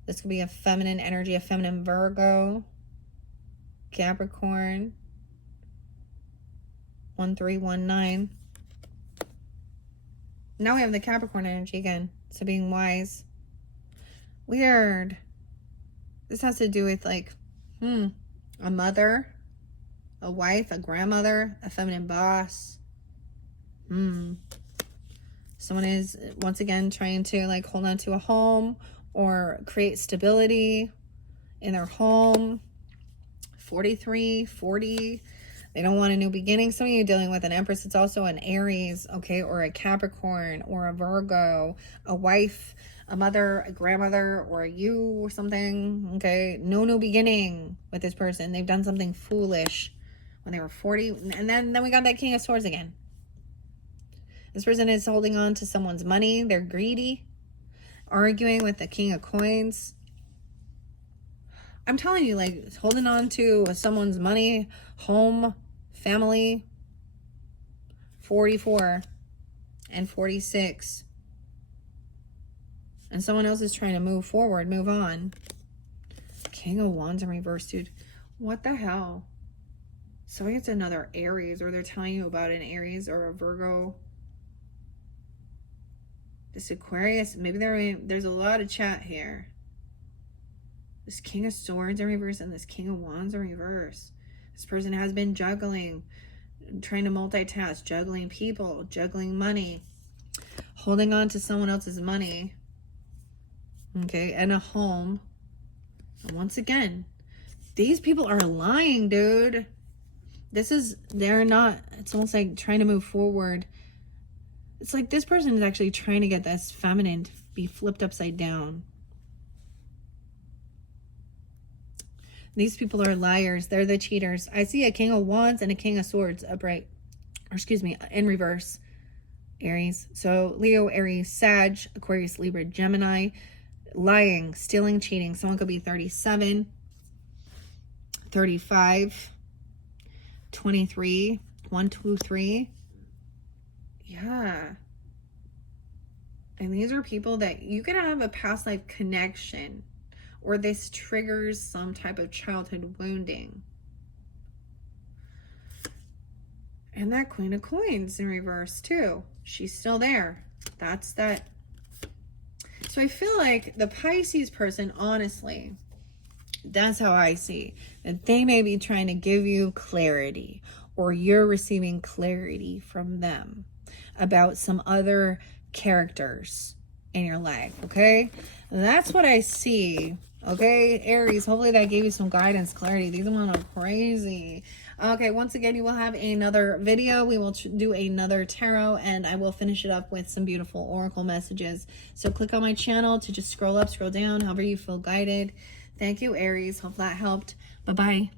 This could be a feminine energy, a feminine Virgo. Capricorn. 1319. Now we have the Capricorn energy again. So being wise. Weird. This has to do with like, a mother, a wife, a grandmother, a feminine boss. Someone is, once again, trying to like hold on to a home or create stability in their home. 43, 40. They don't want a new beginning. Some of you dealing with an Empress. It's also an Aries, okay, or a Capricorn, or a Virgo, a wife, a mother, a grandmother, or you or something, okay? No new beginning with this person. They've done something foolish when they were 40. And then we got that King of Swords again. This person is holding on to someone's money. They're greedy. Arguing with the King of Coins. I'm telling you, like, holding on to someone's money, home, family. 44 and 46. And someone else is trying to move forward, move on. King of Wands in reverse, dude. What the hell? So it's another Aries, or they're telling you about an Aries or a Virgo. This Aquarius, maybe there's a lot of chat here. This King of Swords in reverse and this King of Wands in reverse. This person has been juggling, trying to multitask, juggling people, juggling money, holding on to someone else's money, okay, and a home. And once again, these people are lying, dude. They're not, it's almost like trying to move forward. It's like this person is actually trying to get this feminine to be flipped upside down. These people are liars. They're the cheaters. I see a King of Wands and a King of Swords upright. Or excuse me, in reverse. Aries. So Leo, Aries, Sag, Aquarius, Libra, Gemini. Lying, stealing, cheating. Someone could be 37, 35, 23, 1, 2, 3. Yeah. And these are people that you could have a past life connection, or this triggers some type of childhood wounding. And that Queen of Coins in reverse too. She's still there. That's that. So I feel like the Pisces person, honestly, that's how I see that they may be trying to give you clarity, or you're receiving clarity from them about some other characters in your life, okay? That's what I see. Okay, Aries, hopefully that gave you some guidance, clarity. These women are crazy. Okay, once again, you will have another video. We will do another tarot, and I will finish it up with some beautiful oracle messages. So click on my channel to just scroll up, scroll down, however you feel guided. Thank you, Aries. Hope that helped. Bye-bye.